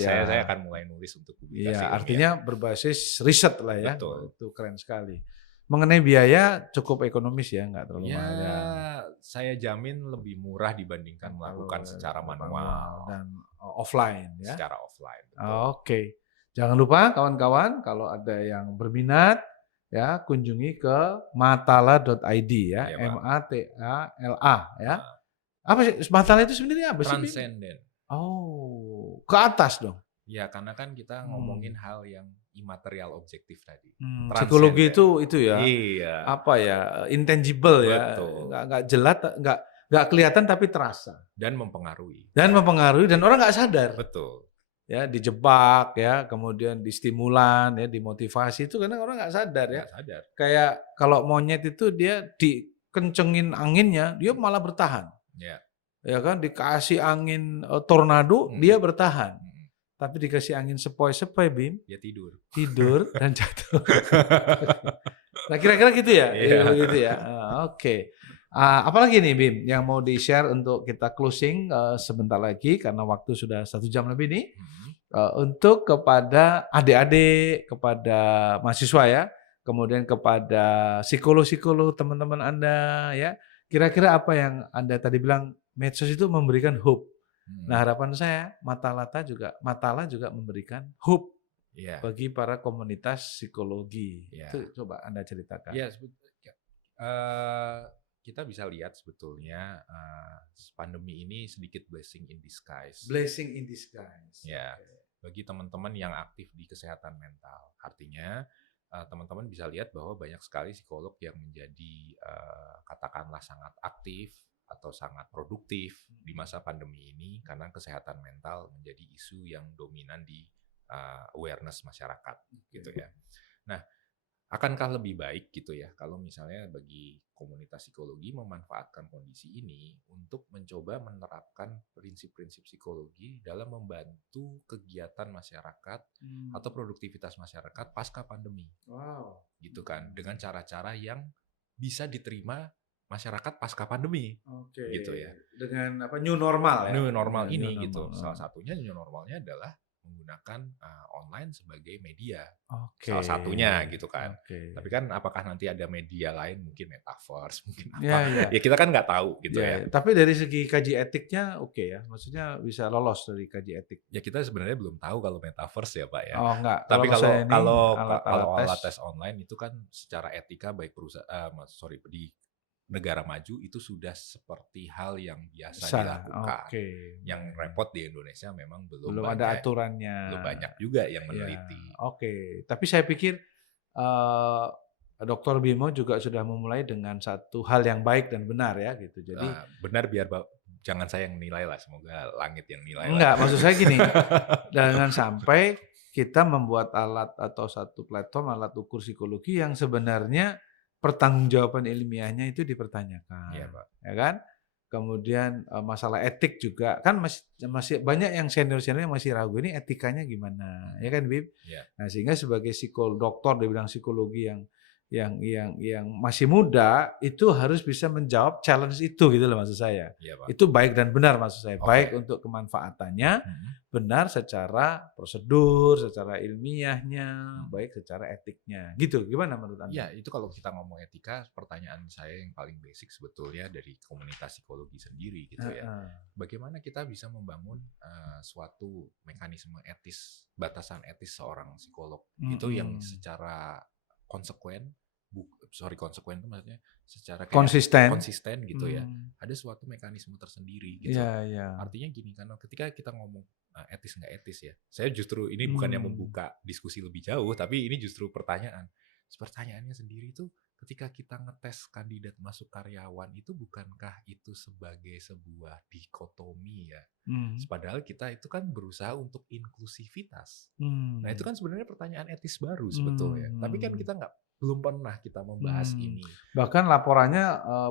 saya akan mulai nulis untuk publikasi ilmiah. Artinya berbasis riset lah ya. Betul. Itu keren sekali. Mengenai biaya cukup ekonomis ya, nggak terlalu mahal ya. Saya jamin lebih murah dibandingkan melakukan secara manual dan offline ya. Secara offline. Oke. Jangan lupa kawan-kawan kalau ada yang berminat ya kunjungi ke matala.id ya, MATALA ya. Apa sih Matala itu sebenarnya apa sih? Transcendent. Oh, ke atas dong. Ya, karena kan kita ngomongin hal yang imaterial objektif tadi. Psikologi itu ya. Iya. Apa ya? Intangible ya. Nggak jelas, nggak kelihatan tapi terasa. Dan mempengaruhi. Dan orang nggak sadar. Betul. Ya, dijebak ya, kemudian distimulan ya, dimotivasi itu karena orang nggak sadar ya. Nggak sadar. Kayak kalau monyet itu dia dikencengin anginnya, dia malah bertahan. Ya kan, dikasih angin tornado, dia bertahan. Tapi dikasih angin sepoi-sepoi, Bim, dia tidur dan jatuh. Nah, kira-kira gitu ya, gitu ya. Oke. Apalagi nih, Bim, yang mau di-share untuk kita closing sebentar lagi karena waktu sudah 1 jam lebih nih. untuk kepada adik-adik, kepada mahasiswa ya, kemudian kepada psikolog-psikolog teman-teman Anda ya. Kira-kira apa yang Anda tadi bilang medsos itu memberikan hope. Nah, harapan saya Matala juga memberikan hope bagi para komunitas psikologi. Itu coba Anda ceritakan. Ya, kita bisa lihat sebetulnya pandemi ini sedikit blessing in disguise. Blessing in disguise. Ya, bagi teman-teman yang aktif di kesehatan mental. Artinya teman-teman bisa lihat bahwa banyak sekali psikolog yang menjadi katakanlah sangat aktif atau sangat produktif di masa pandemi ini karena kesehatan mental menjadi isu yang dominan di awareness masyarakat gitu ya. Nah, akankah lebih baik gitu ya kalau misalnya bagi komunitas psikologi memanfaatkan kondisi ini untuk mencoba menerapkan prinsip-prinsip psikologi dalam membantu kegiatan masyarakat atau produktivitas masyarakat pasca pandemi. Wow. Gitu kan, dengan cara-cara yang bisa diterima masyarakat pasca pandemi. Oke. Gitu ya. Dengan apa new normal ya. New normal New ini normal. gitu. Salah satunya new normalnya adalah menggunakan online sebagai media. Oke. Salah satunya gitu kan. Oke. Tapi kan apakah nanti ada media lain mungkin metaverse mungkin apa. Ya. Ya kita kan nggak tahu gitu ya. Tapi dari segi kaji etiknya oke ya. Maksudnya bisa lolos dari kaji etik. Ya kita sebenarnya belum tahu kalau metaverse ya Pak ya. Oh enggak. Tapi kalau alat tes online itu kan secara etika baik perusahaan di negara maju itu sudah seperti hal yang biasa dilakukan. Yang repot di Indonesia memang belum ada aturannya. Belum banyak juga yang meneliti. Oke. Tapi saya pikir Dr. Bimo juga sudah memulai dengan satu hal yang baik dan benar ya gitu. Jadi benar biar jangan saya yang nilai lah, semoga langit yang nilai. Enggak, maksud saya gini. Jangan sampai kita membuat alat atau satu platform alat ukur psikologi yang sebenarnya pertanggungjawaban ilmiahnya itu dipertanyakan, ya, Pak. Ya kan? Kemudian masalah etik juga kan masih banyak yang senior yang masih ragu ini etikanya gimana, ya kan, Bib? Ya. Nah, sehingga sebagai doktor di bidang psikologi yang masih muda itu harus bisa menjawab challenge itu gitu loh maksud saya. Ya, Pak. Itu baik dan benar maksud saya. Baik untuk kemanfaatannya, benar secara prosedur, secara ilmiahnya, baik secara etiknya. Gitu. Gimana menurut Anda? Ya, itu kalau kita ngomong etika, pertanyaan saya yang paling basic sebetulnya dari komunitas psikologi sendiri gitu ya. Bagaimana kita bisa membangun suatu mekanisme etis, batasan etis seorang psikolog itu yang secara konsekuen itu maksudnya secara konsisten gitu ya. Ada suatu mekanisme tersendiri gitu. Artinya gini, karena ketika kita ngomong etis nggak etis ya, saya justru ini bukan yang membuka diskusi lebih jauh, tapi ini justru pertanyaannya sendiri itu ketika kita ngetes kandidat masuk karyawan itu bukankah itu sebagai sebuah dikotomi ya? Padahal kita itu kan berusaha untuk inklusivitas. Nah itu kan sebenarnya pertanyaan etis baru sebetulnya. Tapi kan kita belum pernah kita membahas ini. Bahkan laporannya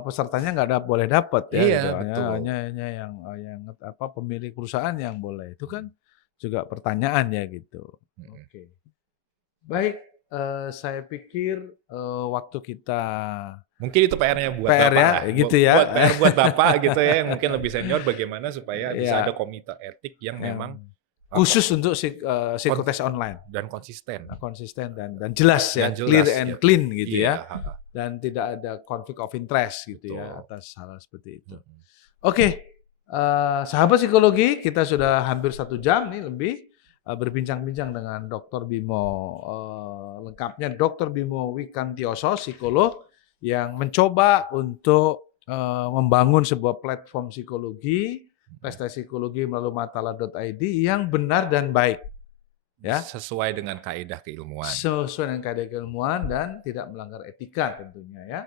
pesertanya nggak boleh dapat ya. Iya, gitu. betul. Hanya yang pemilik perusahaan yang boleh. Itu kan juga pertanyaan ya gitu. Oke. Baik. Saya pikir waktu kita mungkin itu PR-nya buat PR Bapak ya, gitu ya. Buat Bapak gitu ya, yang mungkin lebih senior bagaimana supaya bisa ada komite etik yang memang khusus untuk psikotes online dan konsisten dan jelas ya, clear and clean gitu ya. Dan tidak ada konflik of interest gitu ya atas hal seperti itu. Oke. Sahabat psikologi, kita sudah hampir 1 jam nih lebih berbincang-bincang dengan Dr. Bimo, lengkapnya Dr. Bimo Wikantioso, psikolog yang mencoba untuk membangun sebuah platform psikologi, tes psikologi melalui matala.id yang benar dan baik, ya, sesuai dengan kaidah keilmuan. Sesuai dengan kaidah keilmuan dan tidak melanggar etika tentunya ya.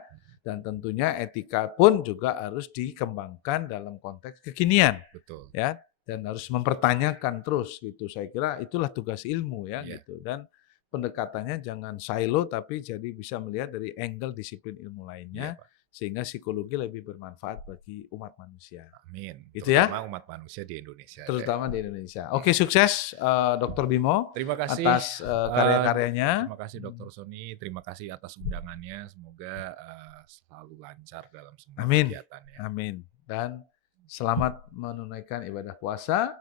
Dan tentunya etika pun juga harus dikembangkan dalam konteks kekinian. Betul. Ya. Dan harus mempertanyakan terus gitu. Saya kira itulah tugas ilmu ya gitu. Dan pendekatannya jangan silo tapi jadi bisa melihat dari angle disiplin ilmu lainnya sehingga psikologi lebih bermanfaat bagi umat manusia. Amin. Gitu ya. Terutama umat manusia di Indonesia. Terutama di Indonesia. Oke, sukses Dr. Bimo. Terima kasih atas karya-karyanya. Terima kasih Dr. Sony. Terima kasih atas undangannya. Semoga selalu lancar dalam semua kegiatannya. Amin. Dan selamat menunaikan ibadah puasa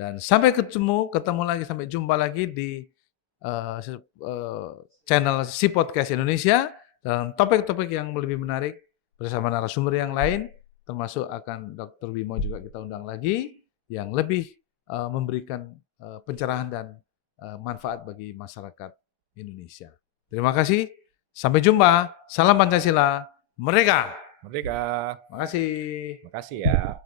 Dan sampai ketemu lagi, sampai jumpa lagi di channel Si Podcast Indonesia dalam topik-topik yang lebih menarik bersama narasumber yang lain, termasuk akan Dr. Bimo juga kita undang lagi yang lebih memberikan pencerahan dan manfaat bagi masyarakat Indonesia. Terima kasih, sampai jumpa. Salam Pancasila, merdeka. Merdeka. Makasih. Makasih ya.